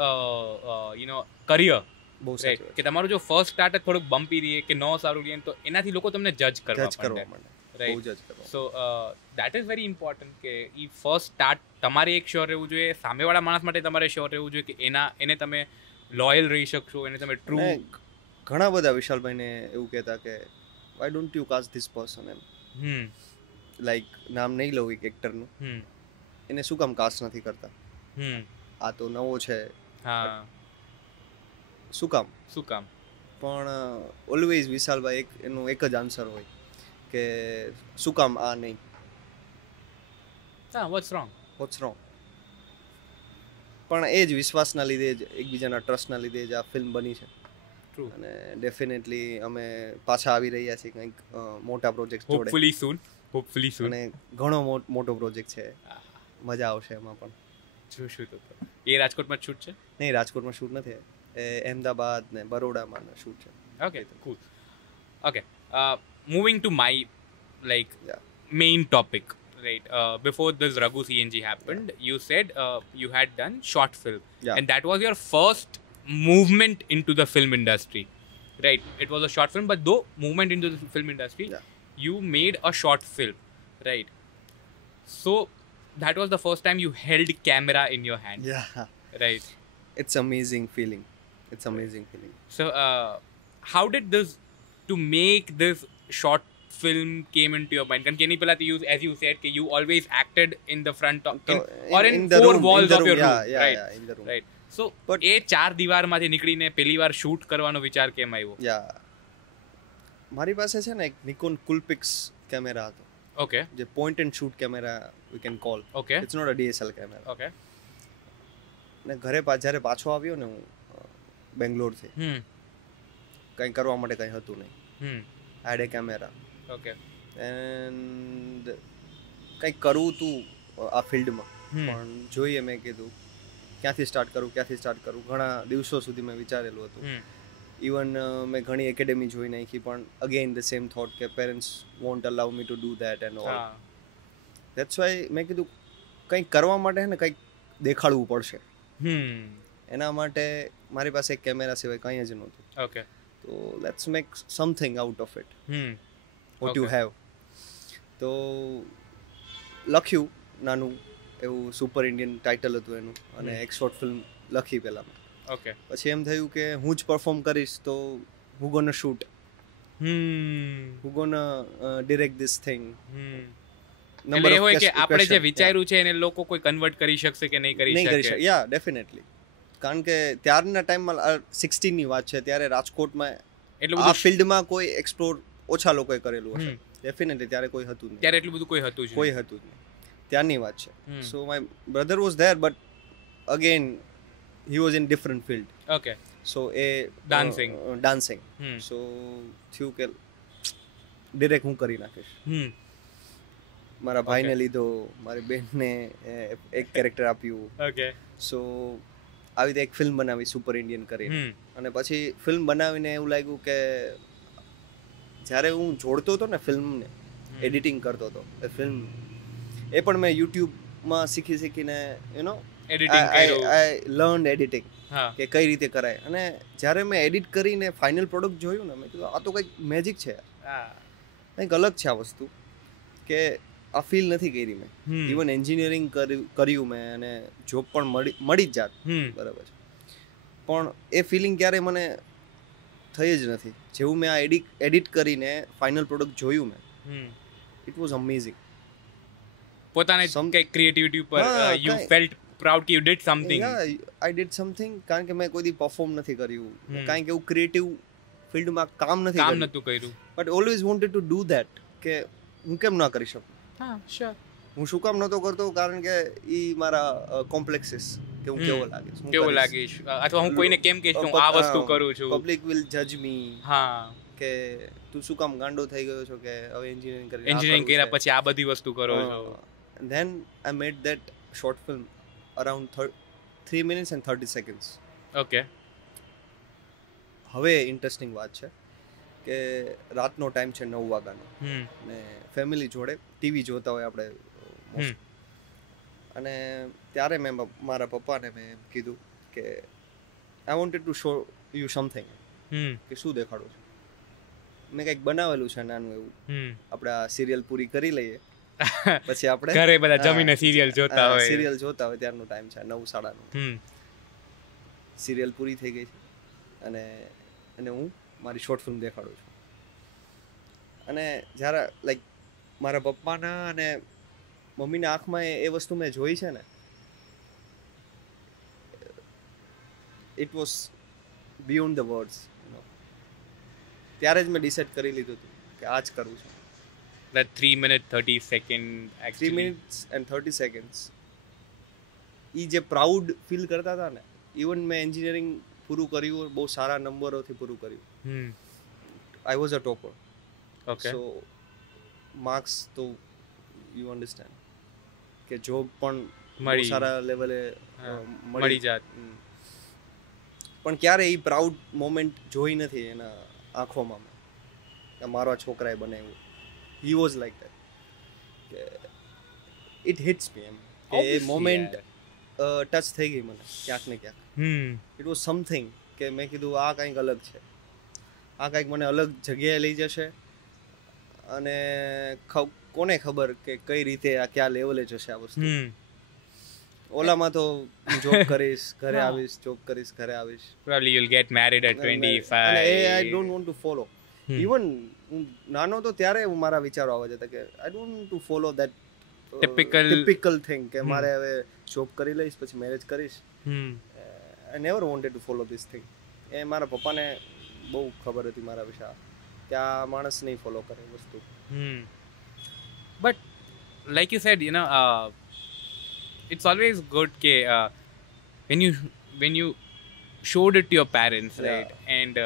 you know career. Right. કે તમારું જો ફર્સ્ટ સ્ટાર્ટ જ થોડુંક બમ્પી રહે કે ન સારું રહે તો એનાથી લોકો તમને જજ કરવા માંડે. Right. So that is very important કે એ ફર્સ્ટ સ્ટાર્ટ તમારે એક શ્યોર રહેવું જોઈએ, સામેવાળા માણસ માટે તમારે શ્યોર રહેવું જોઈએ કે એને તમે લોયલ રહી શકશો, એને તમે ટ્રુ. ઘણા બધા વિશાલભાઈને એવું કહેતા કે why don't you cast this person, એમ લાઈક નામ નહીં લઉં એક એક્ટરનું, એને શું કામ કાસ્ટ નથી કરતા, આ તો નવો છે. હા, શું કામ. પણ ઓલવેઝ વિશાલભાઈ એનું એક જ આન્સર હોય કે શું કામ આ નહીં. What's wrong. પણ એ જ વિશ્વાસના લીધે જ, એકબીજાના ટ્રસ્ટના લીધે જ આ ફિલ્મ બની છે. અને ડેફિનેટલી અમે પાછા આવી રહ્યા છીએ કંઈક મોટા પ્રોજેક્ટ જોડે. હોપફુલી સૂન. અને ઘણો મોટો પ્રોજેક્ટ છે, મજા આવશે એમાં પણ. જોશું તો. એ રાજકોટમાં શૂટ છે? નહીં, રાજકોટમાં શૂટ નથી, એ અહેમદાબાદ ને બરોડામાં શૂટ છે. Okay, cool. Okay, moving to my like main topic, right? Before this Raghu CNG happened, you said you had done short film, and that was your first movement into the film industry, right? It was a short film, but though movement into the film industry, you made a short film, right? So that was the first time you held camera in your hand. Right? It's amazing feeling. So how did this, to make this short film came into your mind? Because any pelati, as you said, you always acted in the front of or in four walls of your room, right? In the room. Right. So એ 4 દીવારમાંથી નીકળીને પહેલી વાર shoot કરવાનો વિચાર કેમ આવ્યો? મારી પાસે છે ને એક નિકોન કુલપિક્સ કેમેરા હતો. ઓકે. જે point and shoot camera we can call. Okay. It's not a DSL camera. Okay. ને ઘરે જ્યારે પાછો આવ્યો ને હું બેંગ્લોરથી, કંઈ કરવા માટે કંઈ હતું નહીં, હેડ એ કેમેરા. ઓકે. એન્ડ કંઈક કરવું હતું આ ફિલ્ડમાં, હમ. પણ જોઈએ મેં કીધું ક્યાંથી સ્ટાર્ટ કરું. ઘણા દિવસો સુધી મેં વિચારેલું હતું. હમ. ઇવન મેં ઘણી એકેડેમી જોઈ નાખી, પણ અગેન ધ સેમ થોટ કે parents won't allow me to do that and all. હા. ધેટ્સ વાય મેં કીધું કંઈક કરવા માટે ને કંઈક દેખાડવું પડશે. હમ. એના માટે મારી પાસે એક કેમેરા સિવાય કંઈ જ નહોતું. ઓકે. તો let's make something out of it, hmm. What you Okay. Have. તો લખ્યું નાનું એવું સુપર ઇન્ડિયન ટાઇટલ હતું એનું, અને એક શોર્ટ ફિલ્મ લખી પહેલાં. ઓકે. પછી એમ થયું કે હું જ પરફોર્મ કરીશ તો who gonna shoot, hmm. Who gonna direct this thing. Hmm. એટલે એ હોય કે આપણે જે વિચાર્યું છે એને લોકો કોઈ કન્વર્ટ કરી શકશે કે નહીં કરી શકે. યા ડેફિનેટલી. કારણ કે ત્યારના ટાઈમમાં 16ની વાત છે, ત્યારે રાજકોટમાં એટલું આ બધું ફિલ્ડમાં કોઈ એક્સપ્લોર ઓછા લોકોએ કરેલું હશે. હમ. ડેફિનેટલી ત્યારે કોઈ હતું જ નહીં. ત્યારે એટલું બધું કોઈ હતું જ કોઈ નહીં. હતું જ નહીં. ત્યારની વાત છે. Hmm. So my brother was there, but again he was in different field. Okay. So એ Dancing. ડાન્સિંગ. હમ. સો થયું કે ડિરેક્ટ હું કરી નાખીશ. હમ. મારા ભાઈને લીધો, મારી બહેનને એક કેરેક્ટર આપ્યું. ઓકે. સો આવી રીતે એક ફિલ્મ બનાવી સુપર ઇન્ડિયન કરીને. હમ. અને પછી ફિલ્મ બનાવીને એવું લાગ્યું કે જ્યારે હું જોડતો હતો ને ફિલ્મને, એડિટિંગ કરતો હતો એ ફિલ્મ, એ પણ મેં યુટ્યુબમાં શીખીને યુ નો એડિટિંગ કર્યું. આઈ લર્ન એડિટિંગ હા. કે કઈ રીતે કરાય. અને જ્યારે મેં એડિટ કરીને ફાઇનલ પ્રોડક્ટ જોયું ને, મેં કીધું આ તો કંઈક મેજિક છે, હા. કંઈક અલગ છે આ વસ્તુ, કે આ ફીલ નથી કરી મેં. હમ. ઇવન એન્જિનિયરિંગ કર્યું મેં, અને જોબ પણ મળી જ જાત, હમ. બરાબર છે, પણ એ ફિલિંગ ક્યારે મને થઈ જ નથી. જેવું મેં આ એડિટ કરીને ફાઇનલ પ્રોડક્ટ જોયું મેં, હમ. It was amazing. પોતાને કંઈક ક્રિએટિવિટી ઉપર હા, યુ કંઈ- ફેલ્ટ પ્રાઉડ કે you did something. I did something. કારણ કે મેં કોઈ દી પરફોર્મ નથી કર્યું, હમ. કારણ કે એવું ક્રિએટિવ ફિલ્ડમાં કામ નથી કામ કર્યું, નતું કર્યું. But always wanted to do that, કે હું કેમ ના કરી શકું. હા, શ્યોર. હું શું કામ નહોતો કરતો? કારણ કે એ મારા કોમ્પ્લેક્સિસ, કે હું કેવો લાગીશ, હું કેવો કરીશ. લાગીશ, અથવા હું કોઈને કેમ કહીશ કે હું આ વસ્તુ કરું છું. પબ્લિક વિલ જજ મી, હા. કે તું શું કામ ગાંડો થઈ ગયો છો, કે હવે એન્જિનિયરિંગ કરી એન્જિનિયરિંગ કર્યા પછી આ બધી વસ્તુ કરો છો. then I made that short film around 3 minutes and 30 seconds. Okay. હવે ઇન્ટરેસ્ટિંગ વાત છે કે રાતનો ટાઈમ છે, 9 વાગ્યાનો, હમ. ને ફેમિલી જોડે ટીવી જોતા હોય આપણે હમ. અને ત્યારે મેં મારા પપ્પાને મેં એમ કીધું કે I wanted to show you something, hmm. કે શું દેખાડું છું. મેં કંઈક બનાવેલું છે નાનું એવું, હમ. આપણે આ સિરિયલ પૂરી કરી લઈએ પછી આપણે ઘરે બધા જમીને સિરિયલ જોતા હોય. સિરિયલ જોતા હોય, ત્યારનો ટાઈમ છે 9:30નો. હમ. સિરિયલ પૂરી થઈ ગઈ છે, અને હું મારી શોર્ટ ફિલ્મ દેખાડું છું. અને જ્યારે લાઈક મારા પપ્પાના અને મમ્મીના આંખમાં એ વસ્તુ મેં જોઈ છે ને, it was beyond the words. ત્યારે જ મેં ડિસાઇડ કરી લીધું હતું કે આ જ કરવું છે. That 3 minute 30 second 3 actually. minutes and 30 seconds એ જે પ્રાઉડ ફીલ કરતા હતા ને, ઇવન મેં એન્જિનિયરિંગ પૂરું કર્યું, બહુ સારા નંબરોથી પૂરું કર્યું. Hmm. I was a topper. Okay. So marks તો યુ અન્ડરસ્ટેન્ડ કે જોબ પણ બહુ મળી. સારા લેવલે હા, મળી જાત. પણ ક્યારે એ પ્રાઉડ મોમેન્ટ જોઈ નથી એના આંખોમાં મેં, કે મારો આ છોકરાએ બનાવ્યું. હી વોઝ લાઈક દેટ, કે ઇટ હિટ્સ મી એમ, કે એ Obviously, મોમેન્ટ યાર. ટચ થઈ ગઈ મને ક્યાંક ને ક્યાંક. હમ. ઇટ વોઝ સમથિંગ કે મેં કીધું આ કંઈક અલગ છે, આ કંઈક મને અલગ જગ્યાએ લઈ જશે, અને કોને ખબર કે કઈ રીતે આ કયા લેવલે જશે આ વસ્તુ. હમ. ઓલામાં તો જોબ કરીશ, ઘરે હા. આવીશ, જોબ કરીશ, ઘરે આવીશ. Probably you'll get married at 25. અને એ I don't want to follow. Hmm. Even હું નાનો તો ત્યારે મારા વિચારો આવે છે કે I don't to follow that typical thing, કે મારે હવે જોબ કરી લઈશ પછી મેરેજ કરીશ. Hmm. I never wanted to follow this thing. એ મારા પપ્પાને બહુ ખબર હતી મારા વિશે, કે આ માણસ નહીં ફોલો કરે એ વસ્તુ. Hmm. But like you said, it's always good when you showed it to your parents, right? And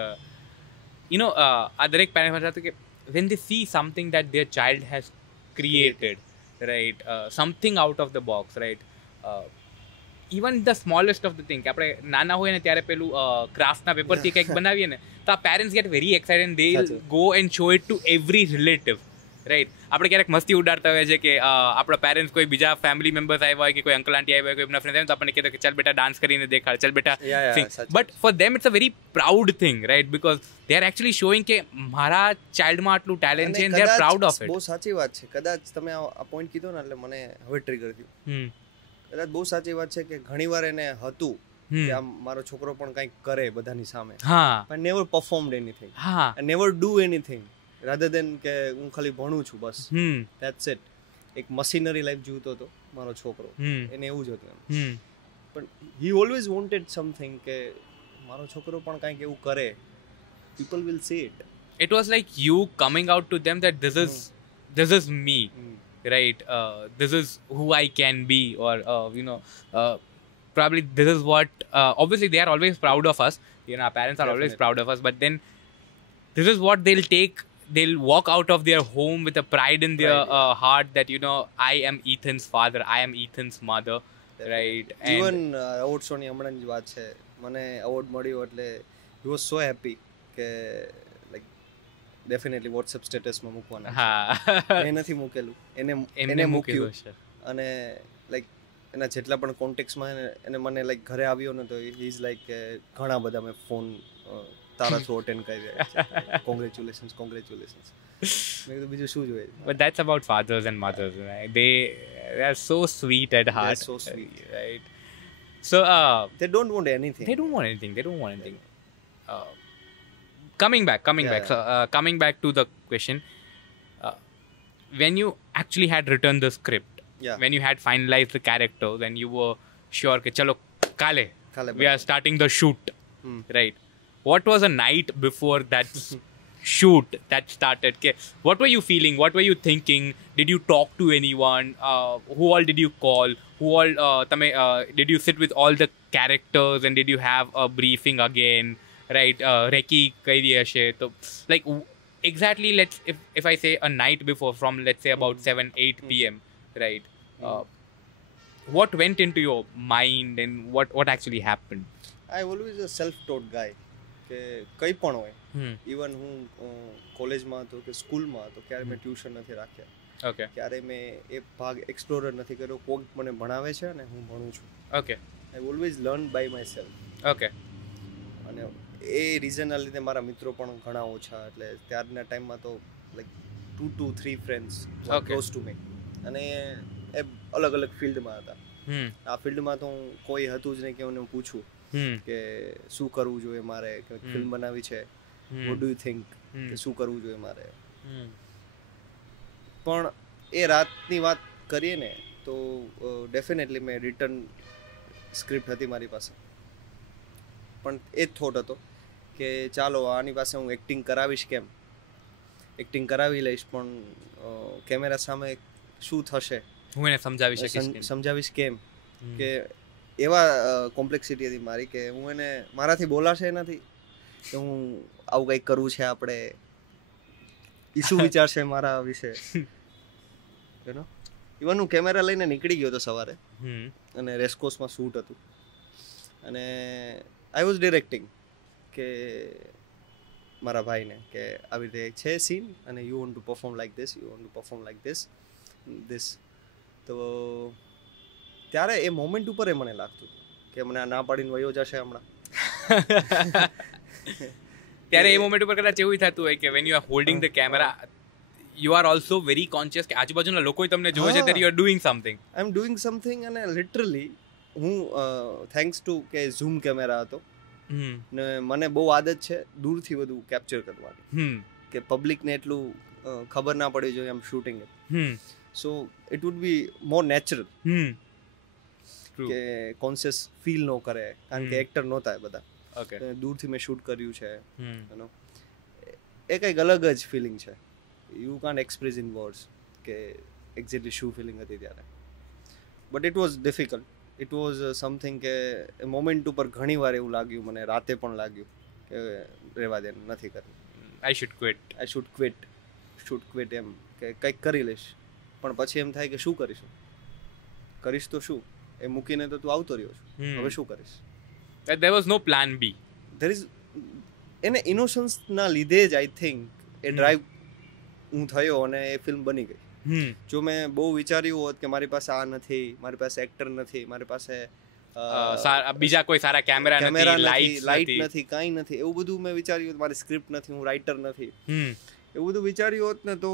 આ દરેક પેરેન્ટ્સ માટે કે when they see something that their child has created, right something out of the box, right. Even the smallest of the thing, આપણે નાના હોય ને ત્યારે પેલું ક્રાફ્ટના પેપરથી કંઈક બનાવીએ ને તો આ parents gate very excited and they go and show it to every relative, right. આપણે ક્યારેક મસ્તી ઉડાડતા હોય છે કે આપણા પેરેન્ટ્સ કોઈ બીજા ફેમિલી મેમ્બર્સ આવ્યા હોય કે કોઈ અંકલ આંટી આવ્યા હોય, કોઈ એમના ફ્રેન્ડ આવ્યા તો આપણને કહેતા કે ચાલ બેટા ડાન્સ કરીને દેખાડ, ચાલ બેટા sing. But for them it's a very proud thing, right, because they are actually showing કે મારા ચાઇલ્ડમાં આટલું ટેલેન્ટ છે and they are proud of it. બહુ સાચી વાત છે. કદાચ તમે આ પોઈન્ટ કીધો ને એટલે મને હવે ટ્રિગર થયું. કદાચ બહુ સાચી વાત છે કે ઘણીવાર એને હતું કે આમ મારો છોકરો પણ કંઈક કરે બધાની સામે, પણ never performed anything, never do anything, rather દેન કે હું ખાલી ભણું છું બસ, ધેટ્સ ઇટ. એક મશીનરી લાઈફ જીવતો હતો મારો છોકરો, એને એવું જ હતું એમ. પણ હી ઓલવેઝ વોન્ટેડ સમથિંગ કે મારો છોકરો પણ કંઈક એવું કરે, people will see it. It was like you coming out to them that this is me, right? This is who I can be, or probably this is what. Obviously, they are always proud of us. Our parents are always proud of us. But then, this is what they'll take. They'll walk out of their home with a pride in their heart that I am Ethan's father, I am Ethan's mother, right? Even award show ની હમણાં જ વાત છે, મને award મળ્યો એટલે he was so happy કે like definitely WhatsApp status માં મૂકવાના. મેં નથી મૂકેલું, એને મૂક્યું છે. અને like એના જેટલા પણ કોન્ટેક્ટ્સમાં એને મને લાઈક ઘરે આવ્યો ને તો હી ઇઝ લાઈક ઘણા બધા મેં ફોન તારા થ્રુ અટેન્ડ કરી રહ્યા છે, કોંગ્રેચ્યુલેશન્સ. મેં કીધું બીજું શું જોઈએ. But that's about fathers and mothers, right? They are so sweet at heart. They're so sweet, right? So they don't want anything. They don't want anything. Coming back. So coming back to the question, when you actually had written the script, when you had finalized the characters and you were sure that chalo kale we are starting the shoot, right? What was a night before that shoot that started? What were you feeling? What were you thinking? Did you talk to anyone? Who all did you call? Who all did you sit with all the characters and did you have a briefing again, right? Reki kairi ashe to like exactly, if I say a night before, from let's say about 7-8 p.m, right? What went into your mind and what actually happened? I always a self-taught guy. કે કંઈ પણ હોય, even હું કોલેજમાં હતો કે સ્કૂલમાં હતો, ક્યારે મેં ટ્યુશન નથી રાખ્યા, ઓકે, ક્યારે મેં એ ભાગ એક્સપ્લોર નથી કર્યો. કોઈક મને ભણાવે છે અને હું ભણું છું. Okay, I always learn by myself. Okay. અને એ રીઝનના લીધે મારા મિત્રો પણ ઘણા ઓછા, એટલે ત્યારના ટાઈમમાં તો like 2 to 3 friends close to me, અને એ અલગ અલગ ફિલ્ડમાં હતા. આ ફિલ્ડમાં તો કોઈ હતું જ નહીં કે હું પૂછું કે શું કરવું જોઈએ મારે, કે ફિલ્મ બનાવી છે, વોટ ડુ યુ થિંક, કે શું કરવું જોઈએ મારે. પણ એ રાતની વાત કરીએ ને તો ડેફિનેટલી મેં રિટર્ન સ્ક્રિપ્ટ હતી મારી પાસે, પણ એ જ થોટ હતો કે ચાલો આની પાસે હું એક્ટિંગ કરાવીશ, કેમ એક્ટિંગ કરાવી લઈશ, પણ કેમેરા સામે શું થશે હું એને સમજાવીશ કેમ, કે એવા કોમ્પ્લેક્સિટી હતી મારી કે હું એને મારાથી બોલાશે નથી કે હું આવું કંઈક કરવું છે, આપણે એ શું વિચારશે મારા વિશે. ઇવન હું કેમેરા લઈને નીકળી ગયો હતો સવારે, અને રેસકોર્સમાં શૂટ હતું, અને આઈ વોઝ ડિરેક્ટિંગ કે મારા ભાઈને કે આવી રીતે છે સીન અને you want to perform like this, તો ત્યારે એ મોમેન્ટ ઉપર મને લાગતું કે મને આ ના પાડીને વયો જશે હમણાં. ત્યારે એ મોમેન્ટ ઉપર કદાચ એવું થતું હોય કે when you are holding the camera you are also very conscious કે આજુબાજુના લોકો તમને જોવે છે, that you are doing something. I am doing something. અને લિટરલી હું થેન્ક્સ ટુ કે ઝૂમ કેમેરા હતો ને મને બહુ આદત છે દૂરથી બધું કેપ્ચર કરવાની, કે પબ્લિકને એટલું ખબર ના પડવી જોઈએ આમ shooting. So it would be more natural કે કોન્શિયસ ફીલ ન કરે, કારણ કે એક્ટર નહોતા એ બધા. દૂરથી મેં શૂટ કર્યું છે, એ કંઈક અલગ જ ફિલિંગ છે. You can't express in words કે એક્ઝેક્ટલી શું ફિલિંગ હતી ત્યારે. But it was difficult. It was something કે મોમેન્ટ ઉપર ઘણી વાર એવું લાગ્યું, મને રાતે પણ લાગ્યું કે રહેવા દે, નથી કરવું, આઈ શુડ ક્વિટ, એમ કે કંઈક કરી લઈશ. પણ પછી એમ થાય કે શું કરીશ તો શું, એ મૂકીને તો તું આવતો રહ્યો છું, હવે શું કરીશ. There was no plan B. There is એને ઇનોસન્સના લીધે જ આઈ થિંક એ ડ્રાઈવ હું થયો અને એ ફિલ્મ બની ગઈ. જો મેં બહુ વિચાર્યું હોત કે મારી પાસે આ નથી, મારી પાસે એક્ટર નથી, મારી પાસે બીજા કોઈ સારા કેમેરા નથી, લાઇટ નથી, કાંઈ નથી, એવું બધું મેં વિચાર્યું હોત, મારી સ્ક્રિપ્ટ નથી, હું રાઇટર નથી, એવું બધું વિચાર્યું હોત ને તો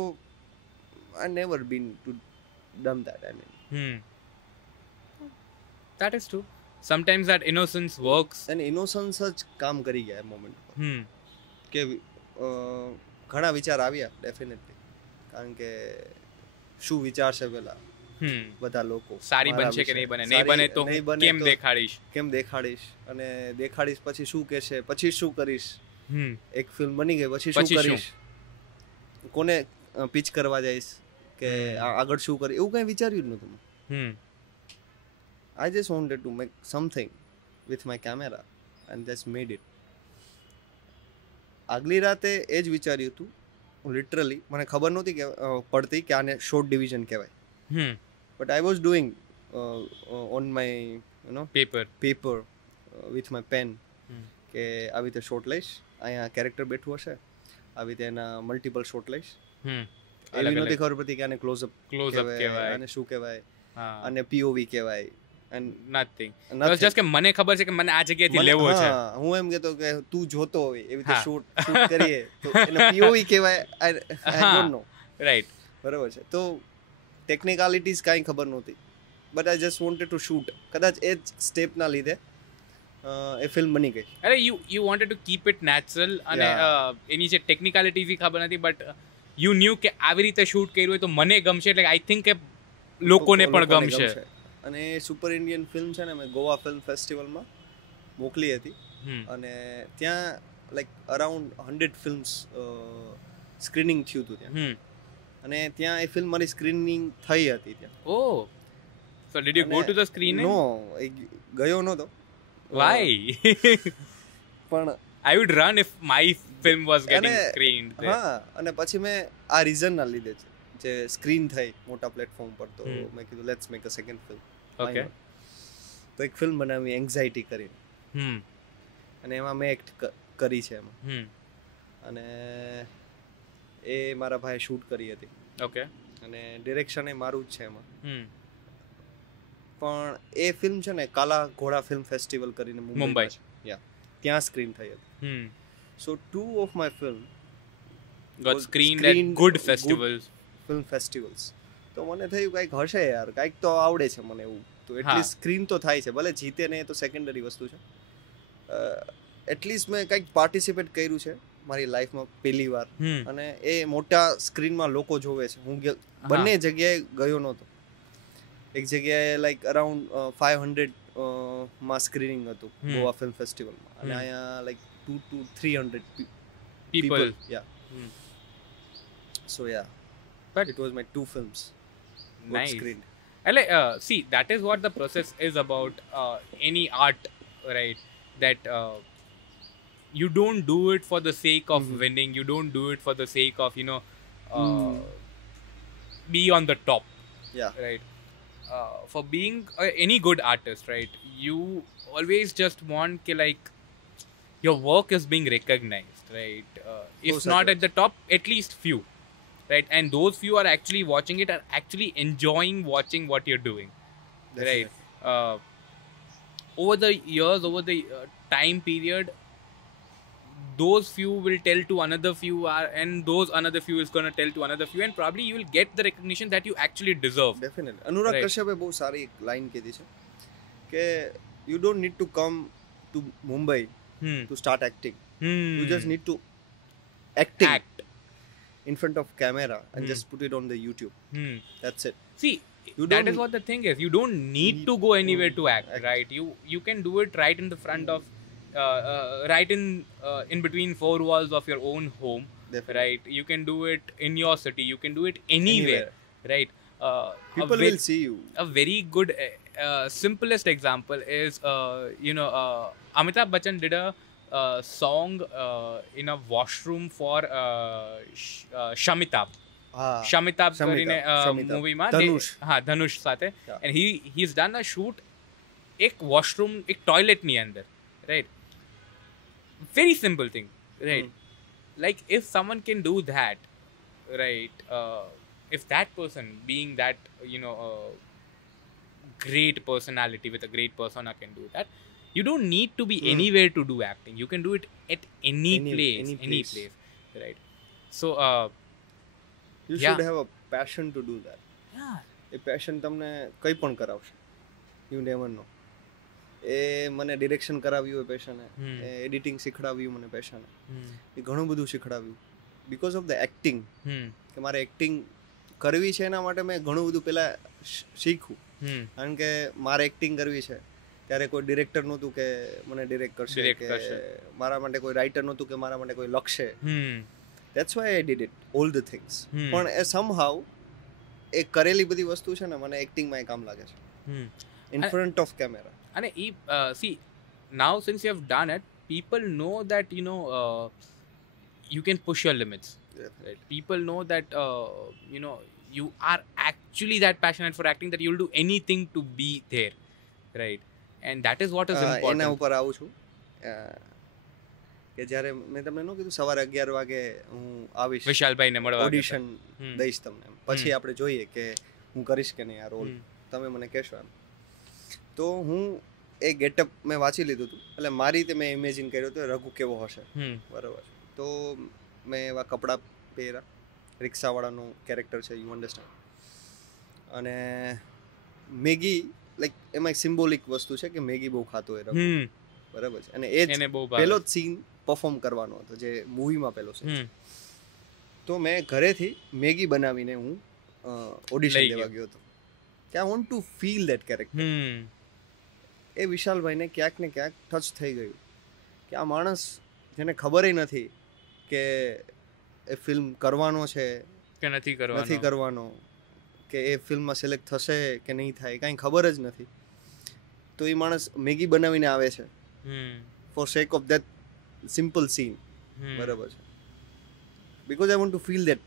I never bin two done that. I mean that is true. Sometimes that innocence works. અને ઇનોસન્સ જ કામ કરી ગયા એ મોમેન્ટ પર કે ઘણા વિચાર આવ્યા ડેફિનેટલી, કારણ કે શું વિચારશે પેલા બધા લોકો, સારી બનશે કે નહીં બને, નહીં બને તો કેમ દેખાડીશ, અને દેખાડીશ પછી શું કહેશે, પછી શું કરીશ, એક ફિલ્મ બની ગઈ પછી શું કરીશ, કોને પિચ કરવા જઈશ, કે આગળ શું કરી, એવું કંઈ વિચાર્યું જ નહોતું. I just wanted to make something with my camera and just made it. આગલી રાતે એ જ વિચાર્યું હતું હું, લિટરલી મને ખબર નહોતી કે પડતી કે આને શોર્ટ ડિવિઝન કહેવાય, but I was doing on my paper with my pen કે આવી રીતે શોટ લઈશ, અહીંયા કેરેક્ટર બેઠું હશે, આવી રીતે એના મલ્ટિપલ શોટ લઈશ. એવી નહોતી ખબર પડતી કે આને ક્લોઝઅપ કહેવાય, આને શું કહેવાય, અને પીઓવી કહેવાય. And nothing. It was just કે મને ખબર છે કે મને આ જગ્યાએથી લેવો છે. હું એમ કહેતો કે તું જોતો હોય એવી રીતે શૂટ કરીએ તો એને પીઓવી કહેવાય. I don't know. Right. બરાબર છે. તો ટેકનિકાલિટીઝ કાંઈ ખબર નહોતી, but I just wanted to shoot. કદાચ એ જ સ્ટેપના લીધે એ ફિલ્મ બની ગઈ. અરે you wanted to keep it natural, અને એની જે ટેકનિકાલિટીઝ ખબર નથી, બટ યુ ન્યુ કે આવી રીતે શૂટ કર્યું હોય તો મને ગમશે, એટલે આઈ થિંક કે લોકોને પણ ગમશે. અને સુપર ઇન્ડિયન ફિલ્મ છે ને મેં ગોવા ફિલ્મ ફેસ્ટિવલમાં મોકલી હતી, અને ત્યાં લાઈક અરાઉન્ડ 100 ફિલ્મ્સ સ્ક્રીનિંગ થયું હતું ત્યાં, અને ત્યાં એ ફિલ્મ મારી સ્ક્રીનિંગ થઈ હતી ત્યાં. Oh, so did you go to the screening? No, ગયો નહોતો. વાય? પણ I would run if my film was getting screened. હા, અને પછી મેં આ રીઝનના લીધે છે જે સ્ક્રીન થઈ મોટા પ્લેટફોર્મ પર, તો મેં કીધું let's make a second film. Okay. તો એક ફિલ્મ બનાવી એન્ઝાઇટી કરીને, અને એમાં મેં એક્ટ કરી છે એમાં, અને એ મારા ભાઈએ શૂટ કરી હતી. ઓકે. અને ડિરેક્શન એ મારું જ છે એમાં. પણ એ ફિલ્મ છે ને કાલા ઘોડા ફિલ્મ ફેસ્ટિવલ કરીને મુંબઈ, ત્યાં સ્ક્રીન થઈ હતી. So 2 of my film got screened at good film festivals. તો મને થયું કંઈક હશે યાર, કંઈક તો આવડે છે મને એવું, તો એટલીસ્ટ સ્ક્રીન તો થાય છે, ભલે જીતે ને એ તો સેકન્ડરી વસ્તુ છે. એટલીસ્ટ મેં કંઈક પાર્ટિસિપેટ કર્યું છે મારી લાઈફમાં પહેલી વાર, અને એ મોટા સ્ક્રીનમાં લોકો જોવે છે. હું બંને જગ્યાએ ગયો નહોતો. એક જગ્યાએ લાઈક અરાઉન્ડ 500 માં સ્ક્રીનિંગ હતું ગોવા ફિલ્મ ફેસ્ટિવલમાં, અને અહીંયા like 200 to 300 people. So yeah, but it was my 2 films. Nice. Screened. See, that is what the process is about. Any art, right? That you don't do it for the sake of winning. You don't do it for the sake of be on the top. Yeah. Right. For being any good artist, right? You always just want ke like your work is being recognized, right? If not at the top, at least few. Right, and those few are actually watching it, are actually enjoying watching what you're doing. Definitely. Right. Over the years, over the time period, those few will tell to another few, and those another few is going to tell to another few, and probably you will get the recognition that you actually deserve. Definitely. Anurag Kashyapે બહુ સારી એક line કીધી છે કે you don't need to come to Mumbai to start acting. You just need to act in front of camera and just put it on the YouTube. That's it. See, that is what the thing is. You don't need to go anywhere to act, right? You can do it right in the front of, right in between 4 walls of your own home. Definitely. Right? You can do it in your city. You can do it anywhere. Right? People will see you. A very good, simplest example is, Amitabh Bachchan did a song in a washroom for Shamitabh. હા શમિતાભ શમિતાભ, કરીને શમિતાભ. મૂવીમાં ધનુષ. ધનુષ સાથે Yeah. And he is done a shoot એક washroom એક ટોયલેટની અંદર, right. Very simple thing, right. like if someone can do that, right, if that person being that great personality with a great persona can do that, you don't need to be anywhere to do acting. You can do it at any place, any place, right? So You Yeah. should have a passion to do that. yeah, A passion તમને કંઈ પણ કરાવશે. You never નો. એ મને direction કરાવ્યું એ પેશને, એ editing શીખડાવ્યું મને પેશને, એ ઘણું બધું શીખડાવ્યું because of the acting. કે મારે એક્ટિંગ કરવી છે એના માટે મેં ઘણું બધું પહેલાં શીખ્યું. કારણ કે મારે એક્ટિંગ કરવી છે ત્યારે કોઈ ડિરેક્ટર નહોતું કે મને ડિરેક્ટ કરશે, Direct કે કરશે. મારા માટે કોઈ રાઇટર નહોતું કે મારા માટે કોઈ લખશે. That's why I did it all the things. પણ એ સમહાઉ એ કરેલી બધી વસ્તુ છે ને મને એક્ટિંગમાં કામ લાગે છે, in front of camera. and see, now since you have done it, people know that you can push your limits, right? People know that you are actually that passionate for acting that you'll do anything to be there, right? And that is what is એના important. ઉપર આવું છું કે જ્યારે મેં તમને ન કીધું સવારે 11 વાગે હું આવીશ, વિશાલભાઈને મળવા ઓડિશન દઈશ તમને, પછી આપણે જોઈએ કે હું કરીશ કે નહીં આ રોલ, તમે મને કહેશો એમ. તો હું એ ગેટઅપ મેં વાંચી લીધું હતું, એટલે મારી રીતે મેં ઇમેજિન કર્યું હતું રઘુ કેવો હશે, બરાબર. તો મેં એવા કપડાં પહેર્યા, રિક્ષાવાળાનું કેરેક્ટર છે, યુ અન્ડરસ્ટેન્ડ. અને મેગી લાઈક એમાં એક સિમ્બોલિક વસ્તુ છે કે મેગી બહુ ખાતો હોય રઘુ, બરાબર છે. અને એ જ એને બહુ પહેલો જ સીન પરફોર્મ કરવાનો હતો જે મૂવીમાં પહેલો સીન. તો મેં ઘરેથી મેગી બનાવીને હું ઓડિશન લઈ દેવા ગયો હતો કે I want to feel that character. એ વિશાલભાઈને ક્યાંક ને ક્યાંક ટચ થઈ ગયું કે આ માણસ જેને ખબર નથી કે એ ફિલ્મ કરવાનો છે કે નથી નથી કરવાનો, કે એ ફિલ્મમાં સિલેક્ટ થશે કે નહીં થાય, કાંઈ ખબર જ નથી. તો એ માણસ મેગી બનાવીને આવે છે for sake of that simple scene, બરાબર છે. Because I want to feel that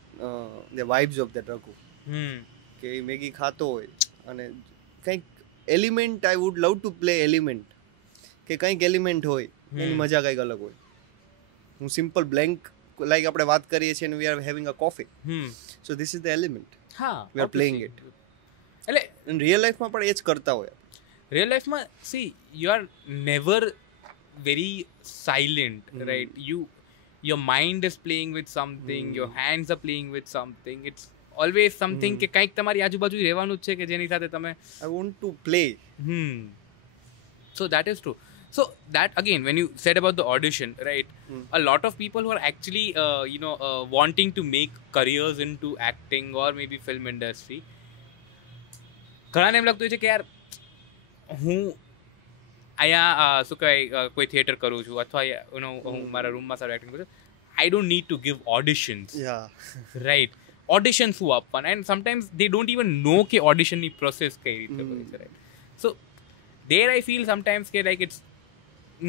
the vibes of that Raghu, કે એ મેગી ખાતો હોય અને કંઈક element, I would love to play element, કે કંઈક એલિમેન્ટ હોય એની મજા કંઈક અલગ હોય. હું સિમ્પલ બ્લેન્ક લાઈક આપણે વાત કરીએ છીએ we are having a coffee, so this is the element, we are playing it. એટલે ઇન રિયલ લાઈફમાં પણ એ જ કરતા હોય. real life ma see, you are never very silent, right? Your mind is playing with something, your hands are playing with something. It's always something કે કંઈક તમારી આજુબાજુ રહેવાનું જ છે કે જેની સાથે તમે આઈ want to play. So that is true. So that again, when you said about the audition, right? A lot of people who are actually wanting to make careers into acting or maybe film industry, ઘણાને એમ લાગતું હોય છે કે યાર હું અહીંયા શું કહેવાય કોઈ થિયેટર કરું છું અથવા હું મારા રૂમમાં સારું એક્ટિંગ કરું છું, I don't need to give auditions, right? Audition શું આપવાના, and sometimes they don't even know કે ઓડિશનની પ્રોસેસ કઈ રીતે હોય છે, right? So there I feel sometimes કે like it's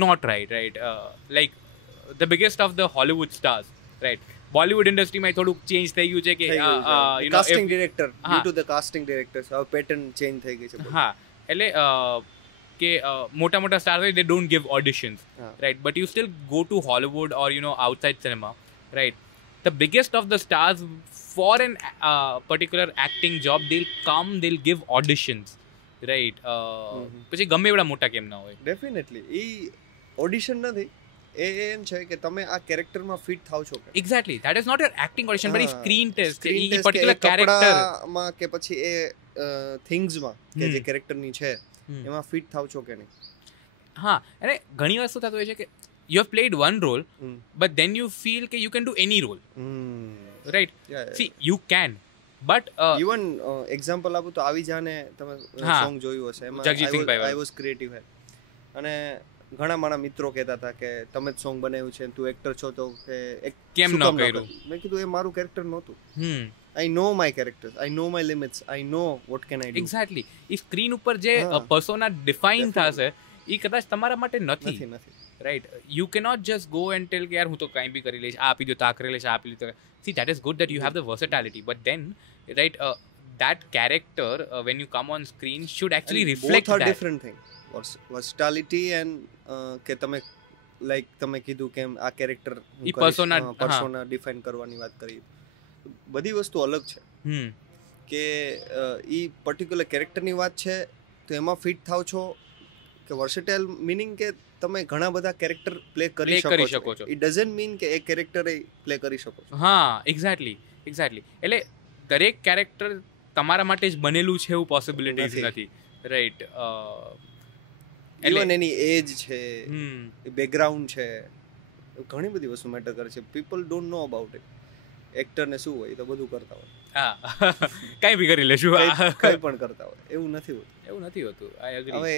not right, like the biggest of the Hollywood stars, right? Bollywood ઇન્ડસ્ટ્રીમાં થોડુંક ચેન્જ થઈ ગયું છે કે casting director, due to the casting directors હવે પેટર્ન ચેન્જ થઈ ગઈ છે. હા, એટલે કે મોટા સ્ટાર હોય, they don't give auditions, right? But you still go to Hollywood or outside cinema, right? The biggest of the stars for an particular acting job, they'll give auditions, right? પછી ગમે એવડા મોટા કેમ ના હોય, ડેફિનેટલી એ audition નથી, એ એમ છે કે તમે આ કેરેક્ટરમાં ફિટ થાવ છો કે. Exactly, that is not your acting audition, but screen test, screen એ ટેસ્ટ particular character માં કે પછી એ થિંગ્સમાં કે જે કેરેક્ટરની છે એમાં ફિટ થાવ છો કે નહીં. હા, અને ઘણી વાર શું થતું હોય છે કે you have played one role, but then you feel કે you can do any role, right? See, you can, but even example આપું તો આવી જાને તમે સોંગ જોયું હશે, એમાં જગજીતસિંહભાઈ આઈ વોઝ ક્રિએટિવ હે, અને ઘણા મારા મિત્રો કહેતા હતા કે તમે જ સોંગ બનાવ્યું છે, તું એક્ટર છો તો કેમ ન કર્યું? મેં કીધું એ મારું કેરેક્ટર નહોતું. I know my characters, I know my limits, I know what can I do. Exactly. A screen ઉપર જે પર્સોના ડિફાઇન થશે એ કદાચ તમારા માટે નથી, right you cannot just go and tell કે યાર હું તો કંઈ બી કરી લઈશ આ આપી દો તો આ કરી લઈશ આ આપી દો see that is good that you have the versatility but then right that character when you come on screen should actually reflect both are that. different thing. Versatility and કે તમે લાઈક તમે કીધું કે આ કેરેક્ટર ઈ persona persona define કરવાની વાત કરી, બધી વસ્તુ અલગ છે. કે ઈ પર્ટિક્યુલર કેરેક્ટરની વાત છે તો એમાં ફિટ થાવ છો કે વર્સેટાઇલ મીનિંગ કે તમે ઘણા બધા કેરેક્ટર પ્લે કરી શકો છો. ઇટ ડઝન્ટ મીન કે એક કેરેક્ટર પ્લે કરી શકો છો. હા એક્ઝેક્ટલી એટલે દરેક કેરેક્ટર તમારા માટે જ બનેલું છે એવું પોસિબિલિટીઝ નથી રાઈટ. ઇવન એની એજ છે, બેકગ્રાઉન્ડ છે, ઘણી બધી વસ્તુ મેટર કરે છે. People don't know about it. એક્ટરને શું હોય તો બધું કરતા હોય, હા કંઈ બી કરી લેશું, કંઈ પણ કરતા હોય, એવું નથી હોતું. I agree. હવે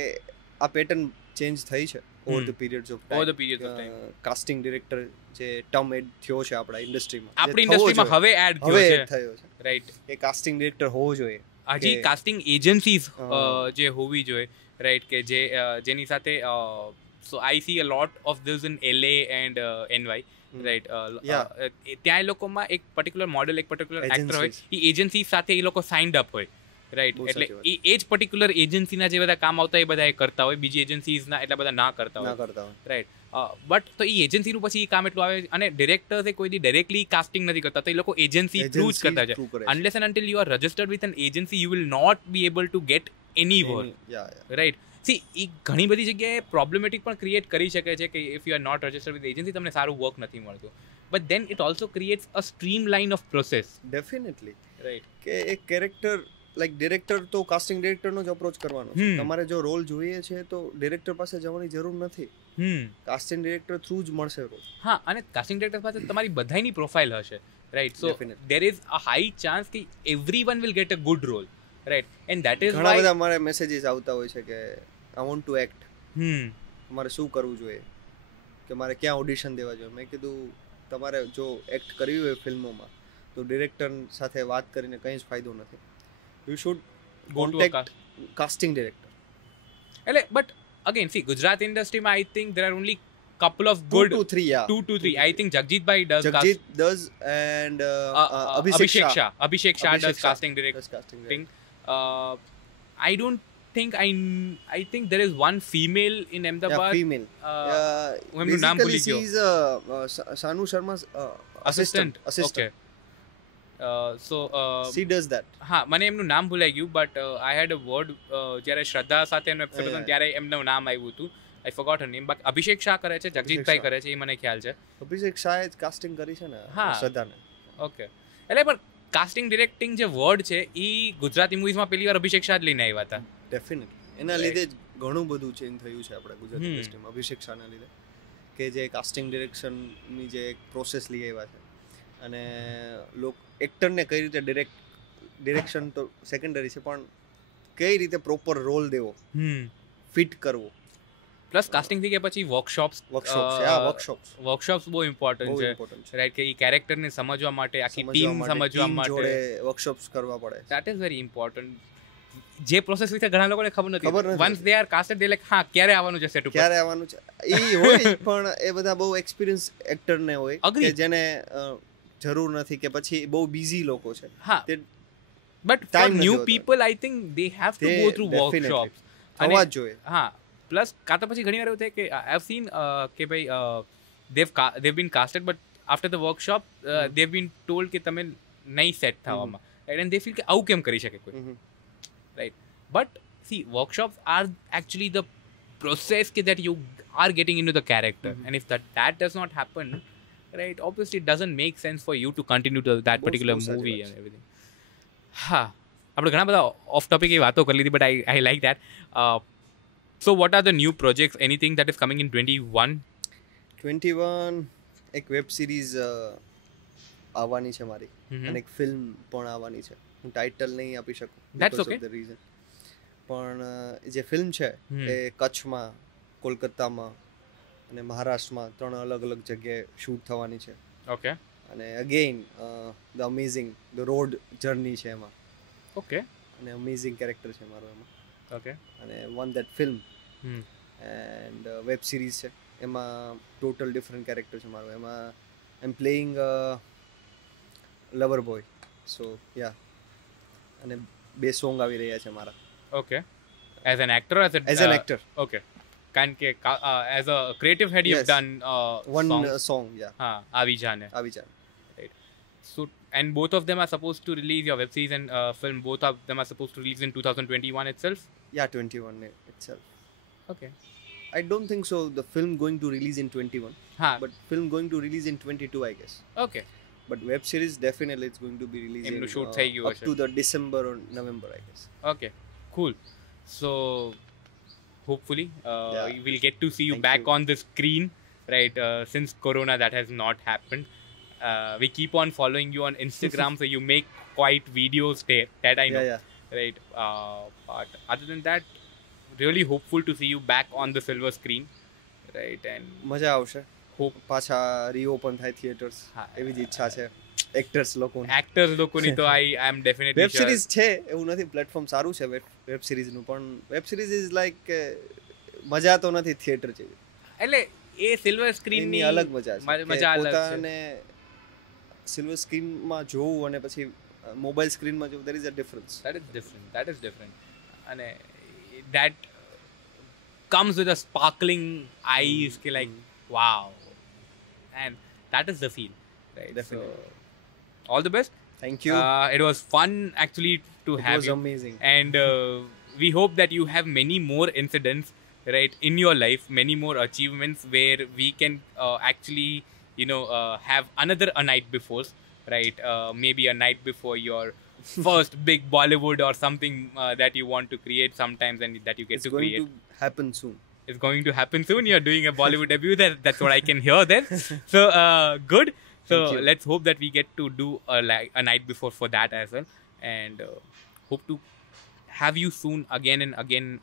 આ પેટર્ન ચેન્જ થઈ છે over the periods of time. Casting director જે ટર્મ એડ થયો છે આપણા ઇન્ડસ્ટ્રીમાં હવે એડ થયો છે રાઈટ. એ કાસ્ટિંગ ડિરેક્ટર હોવો જોઈએ. હજી કાસ્ટિંગ એજન્સીઝ જે હોવી જોઈએ રાઈટ, કે જેની સાથે so I see a lot of this in LA and NY right. ત્યાં એ લોકોમાં એક પર્ટિક્યુલર મોડેલ, એક પર્ટિક્યુલર એક્ટર હોય, એ એજન્સી સાથે એ લોકો સાઇન્ડ અપ હોય રાઈટ. એટલે એ જ પર્ટિક્યુલર એજન્સીના જે બધા કામ આવતા એ બધા એ કરતા હોય, બીજી એજન્સીઝના એટલા બધા ના કરતા હોય રાઈટ. બટ તો એ એજન્સીનું પછી એ કામ એટલું આવે, અને ડિરેક્ટર્સ કોઈ ડાયરેક્ટલી કાસ્ટિંગ નથી કરતા, તો એ લોકો એજન્સી થ્રુ જ કરતા છે. Unless and until you are registered with an agency you will not be able to get any work right. See એ ઘણી બધી જગ્યાએ પ્રોબ્લેમેટિક પણ ક્રિએટ કરી શકે છે કે if you are not registered with agency તમને સારું વર્ક નથી મળતું. But then it also creates a streamline of process. Definitely right. કે એક કેરેક્ટર લાઈક ડિરેક્ટર તો કાસ્ટિંગ ડિરેક્ટરનો જ અપ્રોચ કરવાનો છે. તમારે જો રોલ જોઈએ છે તો ડિરેક્ટર પાસે જવાની જરૂર નથી, કાસ્ટિંગ ડિરેક્ટર થ્રુ જ મળશે રોલ. હા, અને કાસ્ટિંગ ડિરેક્ટર પાસે તમારી બધાની પ્રોફાઇલ હશે right. So there is a high chance કે everyone will get a good role right. And that is ઘણા બધા મારે મેસેજીસ આવતા હોય છે કે આઈ વોન્ટ ટુ એક્ટ, મારે શું કરવું જોઈએ, કે મારે ક્યાં ઓડિશન દેવા જોઈએ. મેં કીધું તમારે જો એક્ટ કરવી હોય ફિલ્મોમાં તો ડિરેક્ટર સાથે વાત કરીને કંઈ જ ફાયદો નથી. You should contact casting director. એટલે બટ અગેન સી ગુજરાત ઇન્ડસ્ટ્રીમાં I think there are only couple of good 2 to 3 2 to 3 I think Jagjitbhai does and Abhishek Shah does casting directing. I don't think I think there is one female in Ahmedabad. Female. એમનું નામ ભૂલી ગયો. She is Sanu Sharma's assistant. Okay. So she does that. હા, મને એમનું નામ ભૂલાઈ ગયું, but I head a word જ્યારે શ્રદ્ધા સાથે એમનું એપિસોડ હતું ત્યારે એમનું નામ આવ્યું હતું. I forgot Har name. બાકી અભિષેક શાહ કરે છે, જગજીતભાઈ કરે છે, એ મને ખ્યાલ છે. અભિષેક શાહે જ કાસ્ટિંગ કરી છે ને શ્રદ્ધાને. ઓકે. એટલે પણ કાસ્ટિંગ ડિરેક્ટિંગ જે વર્ડ છે એ ગુજરાતી મૂવીઝમાં પહેલી વાર અભિષેક શાહ જ લઈને આવ્યા હતા. ડેફિનેટલી એના લીધે જ ઘણું બધું ચેન્જ થયું છે આપણા ગુજરાતી ઇન્ડસ્ટ્રીમાં, અભિષેક શાહના લીધે. કે જે કાસ્ટિંગ ડિરેક્શનની જે એક પ્રોસેસ લઈ આવ્યા છે, અને એક્ટરને કઈ રીતે ડિરેક્શન તો સેકન્ડરી છે, પણ કઈ રીતે પ્રોપર રોલ દેવો, ફિટ કરવો. પ્લસ કાસ્ટિંગ થઈ ગયા પછી વર્કશોપ્સ બહુ ઇમ્પોર્ટન્ટ છે રાઈટ. કે એ કેરેક્ટરને સમજવા માટે, આખી ટીમ સમજવા માટે વર્કશોપ્સ કરવા પડે. That is very important. જે પ્રોસેસ વિશે ઘણા લોકોને ખબર નથી. Once they are casted they like હા ક્યારે આવવાનું છે સેટ ઉપર, ક્યારે આવવાનું છે એ હોય. પણ એ બધા બહુ એક્સપિરિયન્સ એક્ટરને હોય કે જેને જરૂર નથી, કે પછી બહુ બિઝી લોકો છે. હા, but for new people I think they have to go through workshops. આવવા જ જોઈએ. હા, પ્લસ કાં તો પછી ઘણી વાર એવું થાય કે આઈ હેવ સીન કે ભાઈ they've been casted but after the workshop they've been told કે તમે નહીં સેટ થવામાં, and they feel કે આવું કેમ કરી શકે કોઈ right. But she workshops R actually the process કે that you are getting into the character, and if that does not happen right, obviously it doesn't make sense for you to continue to that particular movie and everything. હા, આપણે ઘણા બધા of topic એ વાતો કરી લીધી, but I like that. So what are the new projects, anything that is coming in 21? એક web series આવવાની છે મારી, અને એક ફિલ્મ પણ આવવાની છે. હું ટાઇટલ નહીં આપી શકું, ધેટ્સ ઓકે. પણ જે ફિલ્મ છે એ કચ્છમાં, કોલકાતામાં અને મહારાષ્ટ્રમાં 3 અલગ અલગ જગ્યાએ શૂટ થવાની છે. ઓકે. અને again the amazing the road journey છે એમાં. ઓકે. અને અમેઝિંગ કેરેક્ટર છે મારો એમાં. ઓકે. અને one that film and web series છે. એમાં ટોટલ ડિફરન્ટ કેરેક્ટર છે મારું. એમાં આઈ એમ પ્લેઇંગ લવર બોય. સો યા, અને 2 સોંગ આવી રહ્યા છે મારા Okay. As an actor, as as an actor. Okay. કારણ કે as a creative head, you've Yes. done one songs. Song, યા, हाँ, આવી જાને. આવી જાય. So, and both of them are supposed to release your web series and film. Both of them are supposed to release in 2021 itself. Yeah, 21 itself. Okay. I don't think so the film going to release in 21, हाँ. but film going to release in 22, I guess. Okay. But web series definitely it's going to be released એમનું in shoot થઈ ગયું up હશે. to the December or November, I guess. Okay. Cool. So, hopefully, Yeah. we'll get to see you Thank back you. on the screen, right? Since Corona, that has not happened. We keep on following you on Instagram, so you make quite videos there. That I know, Yeah, right? But other than that, really hopeful to see you back on the silver screen, right? And મજા આવશે. hope પાછા reopen થાય theatres, હા. એવી જ ઈચ્છા છે actors લોકોની. actors લોકોની તો I am definitely web sure. Series છે એવું નથી, પ્લેટફોર્મ સારું છે વેબ સિરીઝનું, પણ વેબ સિરીઝ ઇઝ લાઈક મજા તો નથી થિયેટર જેવી. એટલે એ સિલ્વર સ્ક્રીન એની અલગ મજા છે. મજા કે અલગ છે. પોતાને સિલ્વર સ્ક્રીનમાં જોવું અને પછી મોબાઈલ સ્ક્રીનમાં જોવું, there is a difference. That is different. And that comes with a sparkling eyes, like wow, and that is the feel, right? Definitely. So, all the best. Thank you. It was fun actually to It have was you, amazing. and we hope that you have many more incidents, right, in your life, many more achievements where we can actually, have another a night before, right? Maybe a night before your first big Bollywood or something that you want to create sometimes and that you get It's to going create. to happen soon. It's going to happen soon. You're doing a Bollywood debut. That's what I can hear there. So good. So Thank you. let's hope that we get to do a night before for that as well, and hope to have you soon again and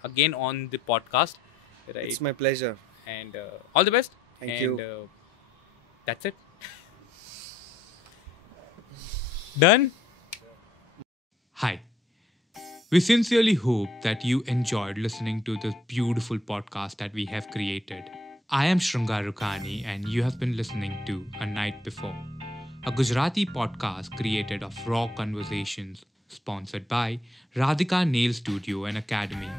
again on the podcast. Right. It's my pleasure. And all the best. Thank and, you. That's it. Done. Hi. We sincerely hope that you enjoyed listening to this beautiful podcast that we have created. I am Shrungar Rukhani and you have been listening to A Night Before, a Gujarati podcast created of raw conversations, sponsored by Radhika Nail Studio and Academy,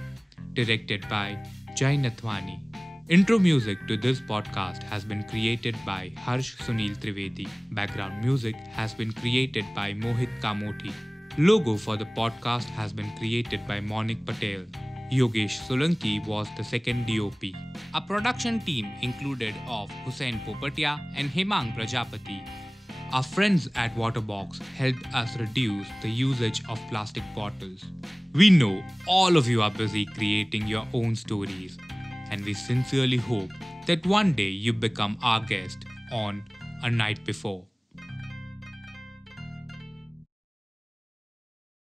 directed by Jai Nathwani. Intro music to this podcast has been created by Harsh Sunil Trivedi. Background music has been created by Mohit Kamoti. Logo for the podcast has been created by Monik Patel. Yogesh Solanki was the second DOP. Our production team included of Hussain Popatia and Hemang Prajapati. Our friends at Waterbox helped us reduce the usage of plastic bottles. We know all of you are busy creating your own stories, and we sincerely hope that one day you become our guest on A Night Before.